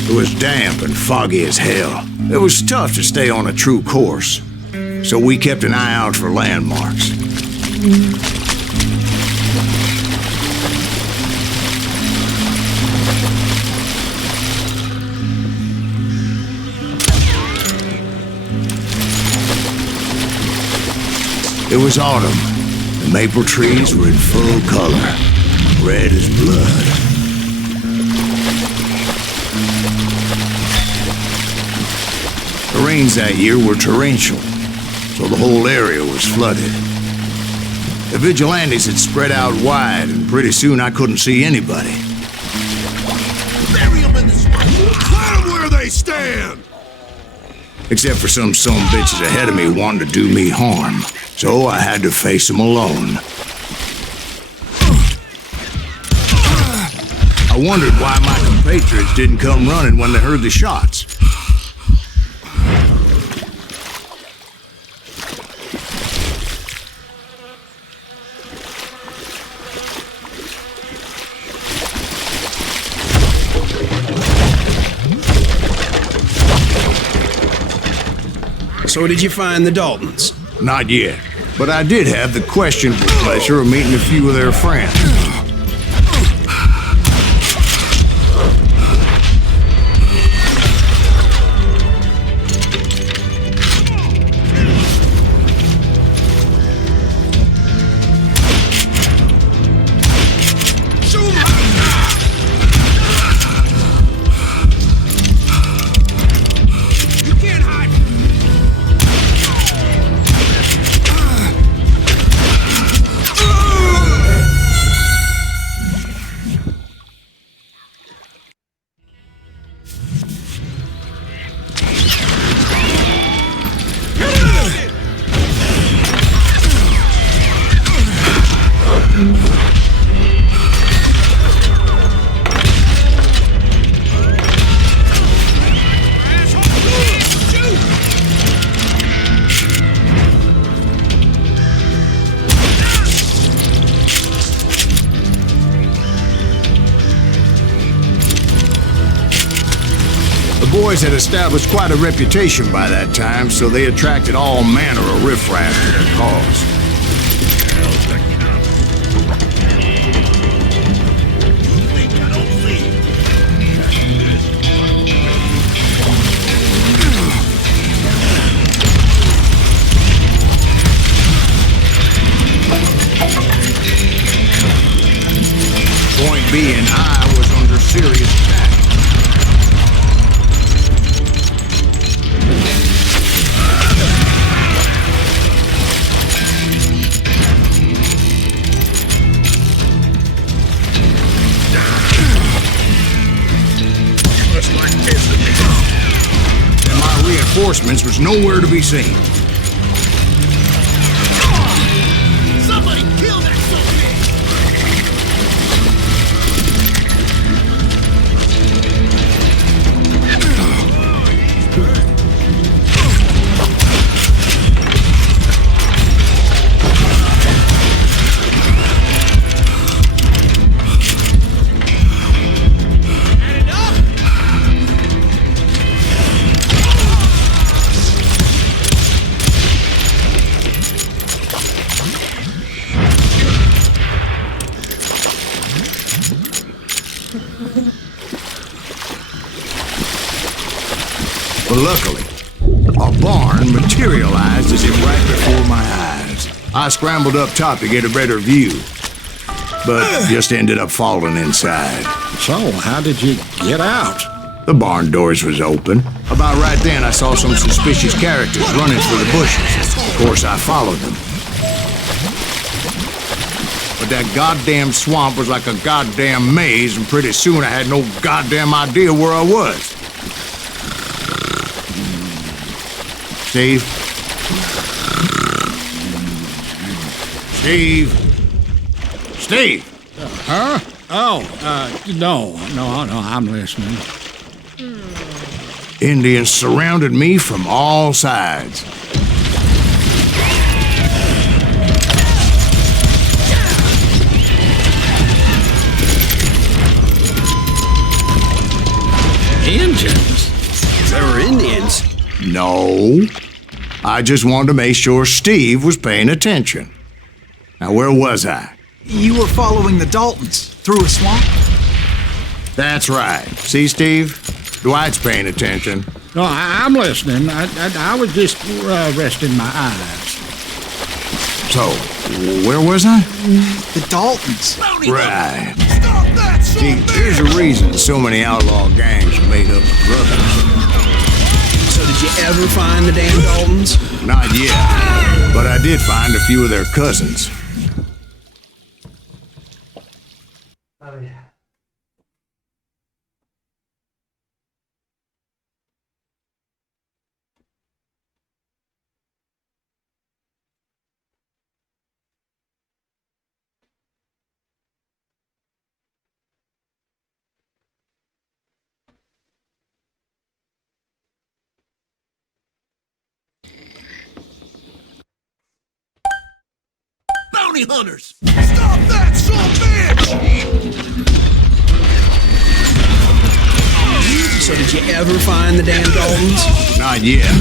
It was damp and foggy as hell. It was tough to stay on a true course, so we kept an eye out for landmarks. It was autumn. The maple trees were in full color, red as blood. The rains that year were torrential, so the whole area was flooded. The vigilantes had spread out wide, and pretty soon I couldn't see anybody. Bury them in the swamp! Plant them where they stand! Except for some bitches ahead of me wanting to do me harm. So I had to face them alone. I wondered why my compatriots didn't come running when they heard the shots. So did you find the Daltons? Not yet, but I did have the questionable pleasure of meeting a few of their friends. The boys had established quite a reputation by that time, so they attracted all manner of riffraff to their cause. Point being, I was under serious attack. And my reinforcements was nowhere to be seen. Somebody kill that Luckily, a barn materialized as if right before my eyes. I scrambled up top to get a better view, but just ended up falling inside. So, how did you get out? The barn doors was open. About right then, I saw some suspicious characters running for the bushes. Of course, I followed them. But that goddamn swamp was like a goddamn maze, and pretty soon I had no goddamn idea where I was. Steve? Steve? Steve! Huh? Oh, no, I'm listening. Indians surrounded me from all sides. Indians? There were Indians. No. I just wanted to make sure Steve was paying attention. Now, where was I? You were following the Daltons through a swamp? That's right. See, Steve? Dwight's paying attention. No, I'm listening. I was just resting my eyes. So, where was I? The Daltons. Right. See, there's a reason so many outlaw gangs are made up of brothers. So did you ever find the damn Daltons? Not yet, but I did find a few of their cousins. Oh, yeah. Bounty hunters! Stop that, son bitch! So did you ever find the damn Daltons? Not yet,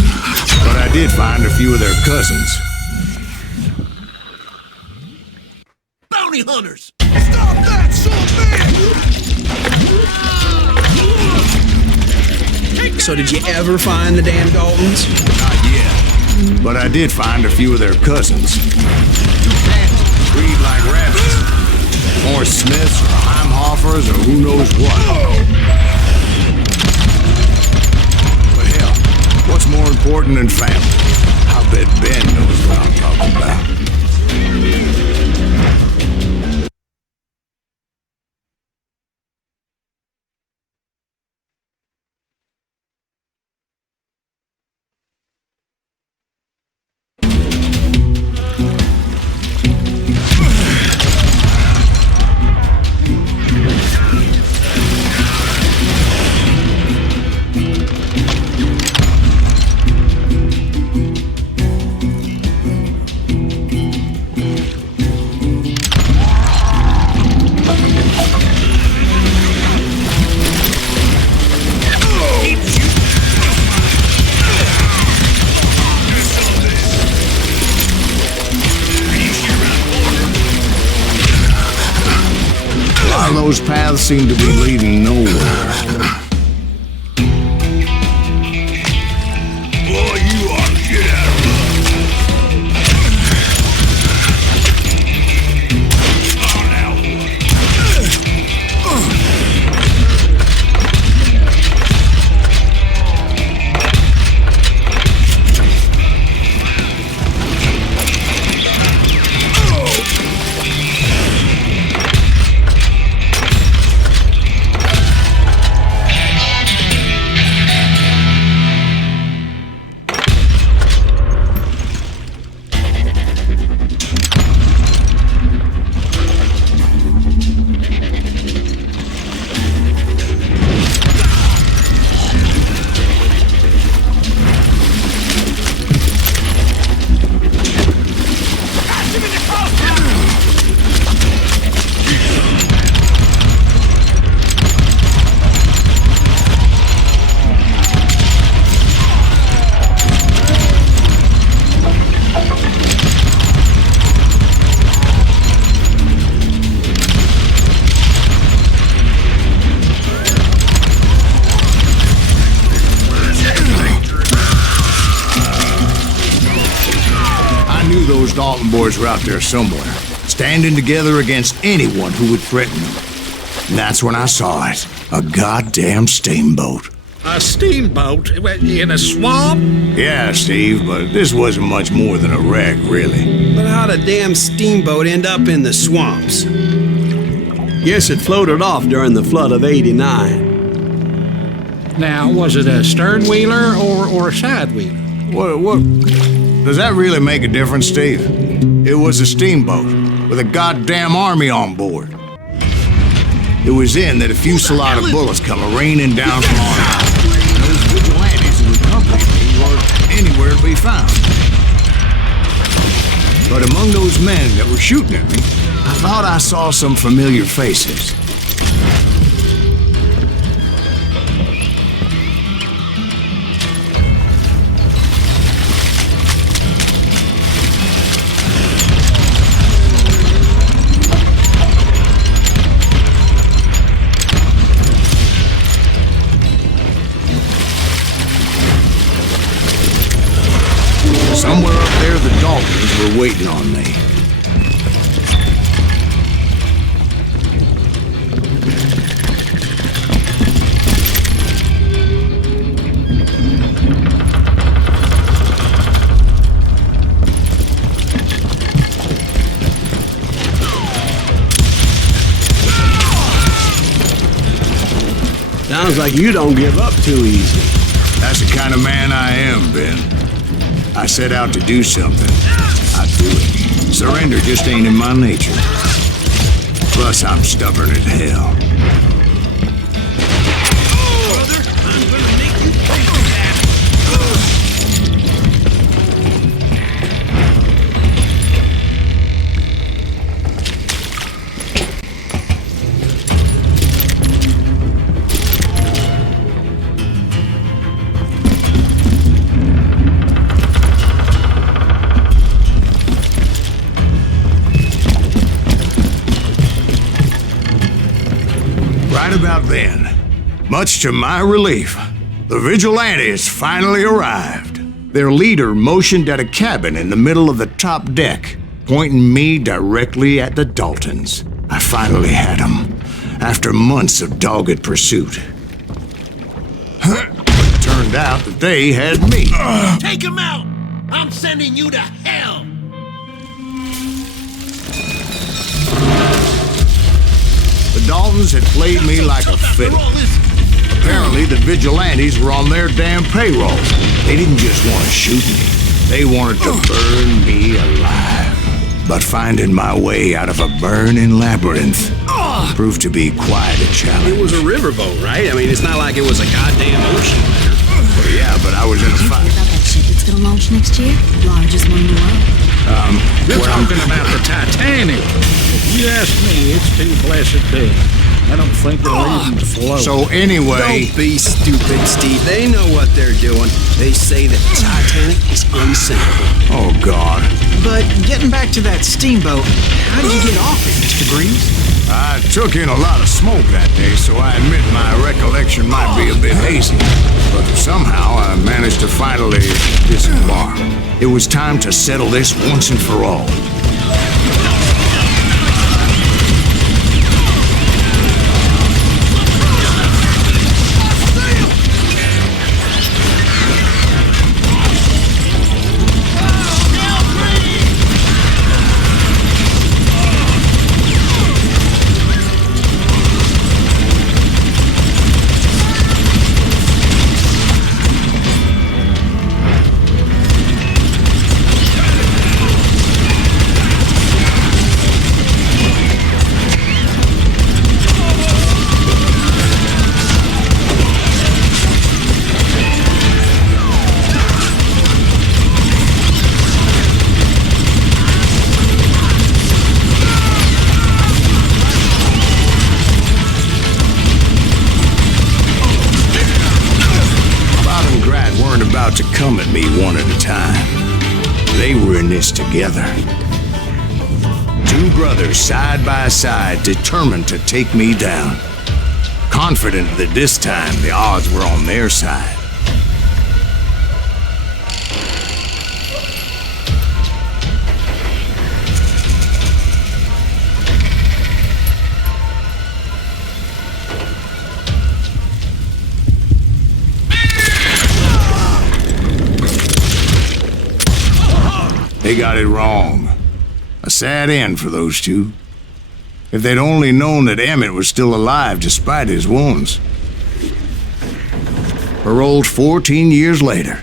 but I did find a few of their cousins. Bounty hunters! Stop that, son bitch! So did you ever find the damn Daltons? Not yet, but I did find a few of their cousins. Breed like rabbits. Or Smiths, or Heimhoffers, or who knows what. But hell, what's more important than family? I bet Ben knows what I'm talking about. Those paths seem to be leading nowhere. Boy, you ought to get out of knew those Dalton boys were out there somewhere, standing together against anyone who would threaten them. And that's when I saw it. A goddamn steamboat. A steamboat in a swamp? Yeah, Steve, but this wasn't much more than a wreck, really. But how'd a damn steamboat end up in the swamps? Guess it floated off during the flood of '89. Now, was it a stern wheeler or a side wheeler? What? Does that really make a difference, Steve? It was a steamboat with a goddamn army on board. It was then that a fusillade of bullets come raining down from on high. And those vigilantes who accompanied me weren't anywhere to be found. But among those men that were shooting at me, I thought I saw some familiar faces. Somewhere up there, the Daltons were waiting on me. Sounds like you don't give up too easy. That's the kind of man I am, Ben. I set out to do something. I do it. Surrender just ain't in my nature. Plus, I'm stubborn as hell. Brother, I'm gonna make you pay for that. Right about then, much to my relief, the vigilantes finally arrived. Their leader motioned at a cabin in the middle of the top deck, pointing me directly at the Daltons. I finally had them, after months of dogged pursuit. It turned out that they had me. Take him out! I'm sending you to hell! The Daltons had played me like a fiddle. Apparently, the vigilantes were on their damn payroll. They didn't just want to shoot me. They wanted to burn me alive. But finding my way out of a burning labyrinth proved to be quite a challenge. It was a riverboat, right? I mean, it's not like it was a goddamn ocean liner. Well, yeah, but I was in a fight. About that ship that's gonna launch next year? Largest one in the world. You're talking about the Titanic. If you ask me, it's too blessed big. I don't think it'll even float. So anyway... Don't be stupid, Steve. They know what they're doing. They say that the Titanic is unsinkable. Oh, God. But getting back to that steamboat, how did you get off it, Mr. Greaves? I took in a lot of smoke that day, so I admit my recollection might be a bit hazy. But somehow I managed to finally disembark. It was time to settle this once and for all. To come at me one at a time. They were in this together. Two brothers side by side, determined to take me down. Confident that this time the odds were on their side. They got it wrong. A sad end for those two. If they'd only known that Emmett was still alive despite his wounds. Paroled 14 years later,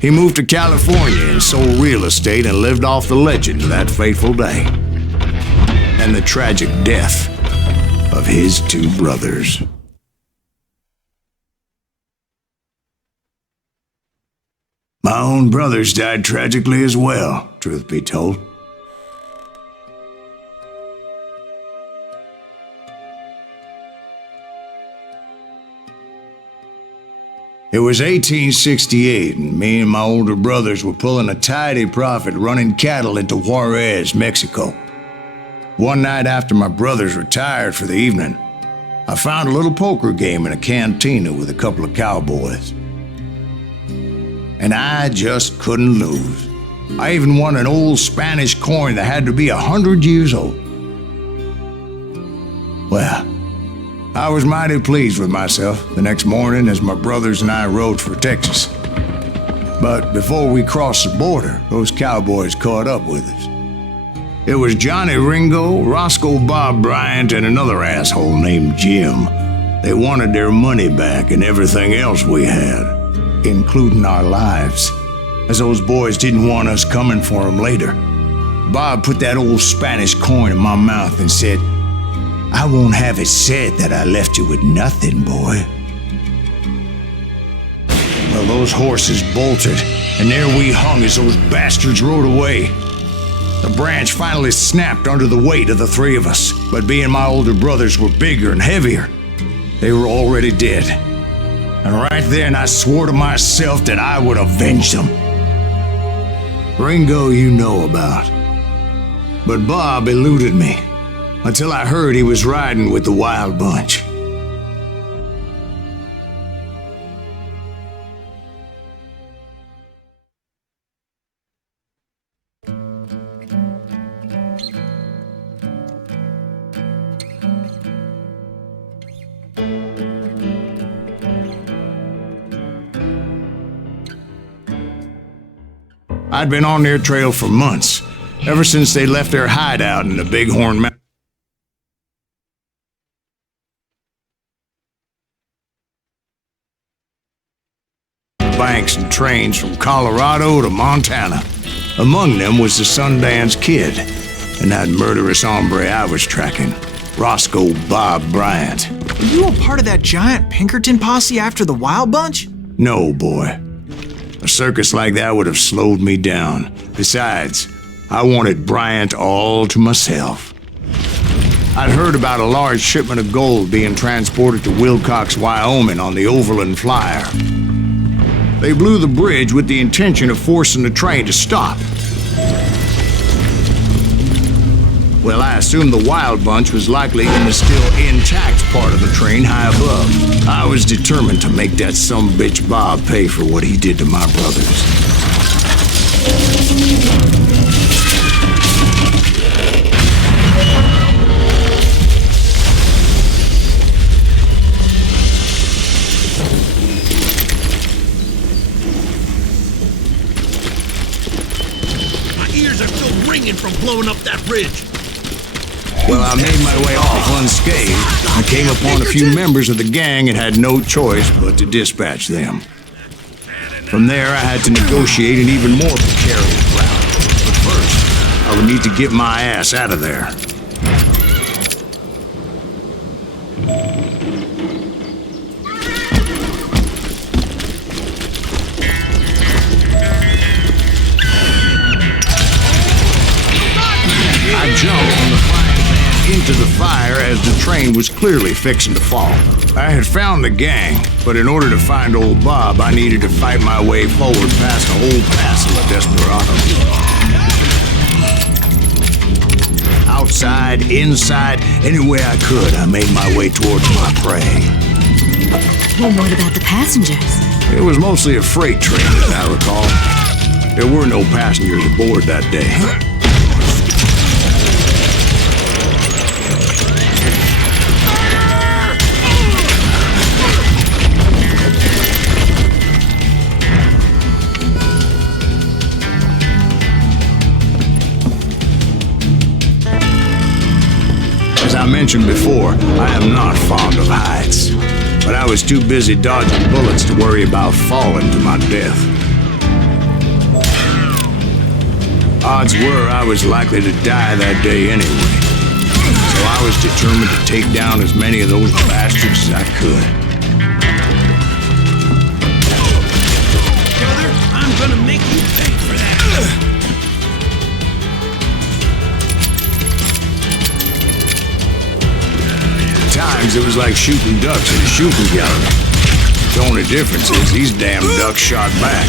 he moved to California and sold real estate and lived off the legend of that fateful day. And the tragic death of his two brothers. My own brothers died tragically as well, truth be told. It was 1868, and me and my older brothers were pulling a tidy profit running cattle into Juarez, Mexico. One night after my brothers retired for the evening, I found a little poker game in a cantina with a couple of cowboys. And I just couldn't lose. I even won an old Spanish coin that had to be 100 years old. Well, I was mighty pleased with myself the next morning as my brothers and I rode for Texas. But before we crossed the border, those cowboys caught up with us. It was Johnny Ringo, Roscoe Bob Bryant, and another asshole named Jim. They wanted their money back and everything else we had, including our lives, as those boys didn't want us coming for them later. Bob put that old Spanish coin in my mouth and said, "I won't have it said that I left you with nothing, boy." Well, those horses bolted, and there we hung as those bastards rode away. The branch finally snapped under the weight of the three of us, but being my older brothers were bigger and heavier, they were already dead. And right then I swore to myself that I would avenge them. Ringo you know about. But Bob eluded me until I heard he was riding with the Wild Bunch. I'd been on their trail for months, ever since they left their hideout in the Bighorn Mountains. Banks and trains from Colorado to Montana. Among them was the Sundance Kid and that murderous hombre I was tracking, Roscoe Bob Bryant. Were you a part of that giant Pinkerton posse after the Wild Bunch? No, boy. A circus like that would have slowed me down. Besides, I wanted Bryant all to myself. I'd heard about a large shipment of gold being transported to Wilcox, Wyoming on the Overland Flyer. They blew the bridge with the intention of forcing the train to stop. Well, I assumed the Wild Bunch was likely in the still intact part of the train high above. I was determined to make that sumbitch Bob pay for what he did to my brothers. My ears are still ringing from blowing up that bridge. Well, I made my way off unscathed. I came upon a few members of the gang and had no choice but to dispatch them. From there, I had to negotiate an even more precarious route. But first, I would need to get my ass out of there. I jumped from the frying pan into the fire as the train was clearly fixing to fall. I had found the gang, but in order to find old Bob, I needed to fight my way forward past a whole passel of desperados. Outside, inside, any way I could, I made my way towards my prey. Well, what about the passengers? It was mostly a freight train, as I recall. There were no passengers aboard that day. As I mentioned before, I am not fond of heights. But I was too busy dodging bullets to worry about falling to my death. Odds were I was likely to die that day anyway. So I was determined to take down as many of those bastards as I could. Brother, I'm gonna make you pay for that. At times, it was like shooting ducks in a shooting gallery. The only difference is these damn ducks shot back.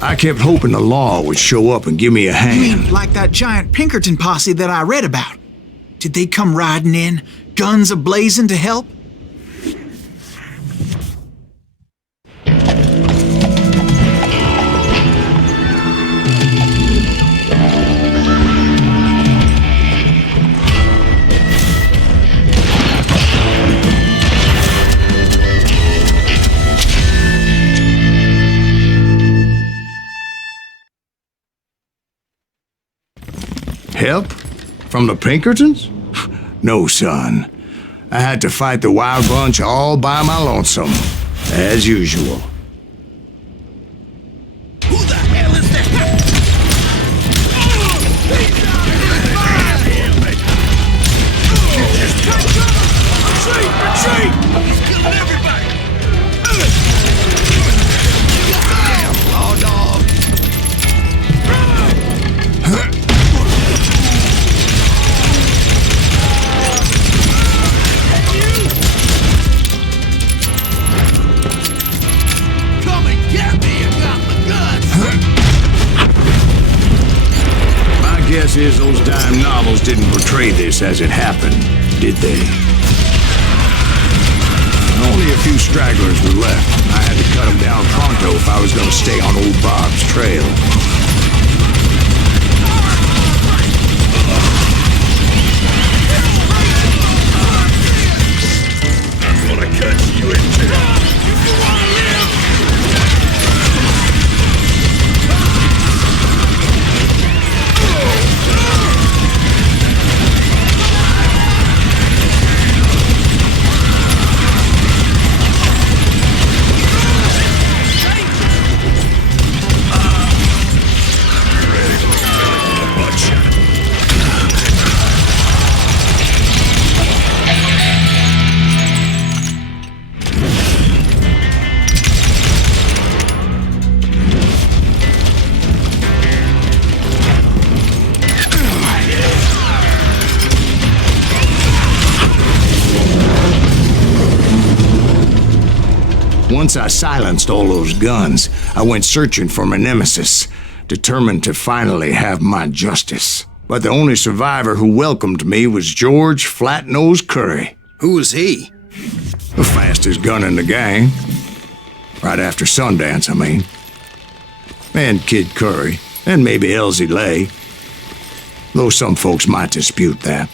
I kept hoping the law would show up and give me a hand. You mean like that giant Pinkerton posse that I read about? Did they come riding in, guns a-blazing to help? Help? From the Pinkertons? No, son. I had to fight the wild bunch all by my lonesome, as usual. Who the hell is that? Retreat! He's killing everybody! Oh, dog! Come and get me! I got the guns! My guess is those dime novels didn't portray this as it happened, did they? Only a few stragglers were left. I had to cut them down pronto if I was going to stay on old Bob's trail. I'm gonna cut you in two. If you wanna live. Once I silenced all those guns, I went searching for my nemesis, determined to finally have my justice. But the only survivor who welcomed me was George Flat-Nose Curry. Who was he? The fastest gun in the gang. Right after Sundance, I mean. And Kid Curry, and maybe Elsie Lay. Though some folks might dispute that.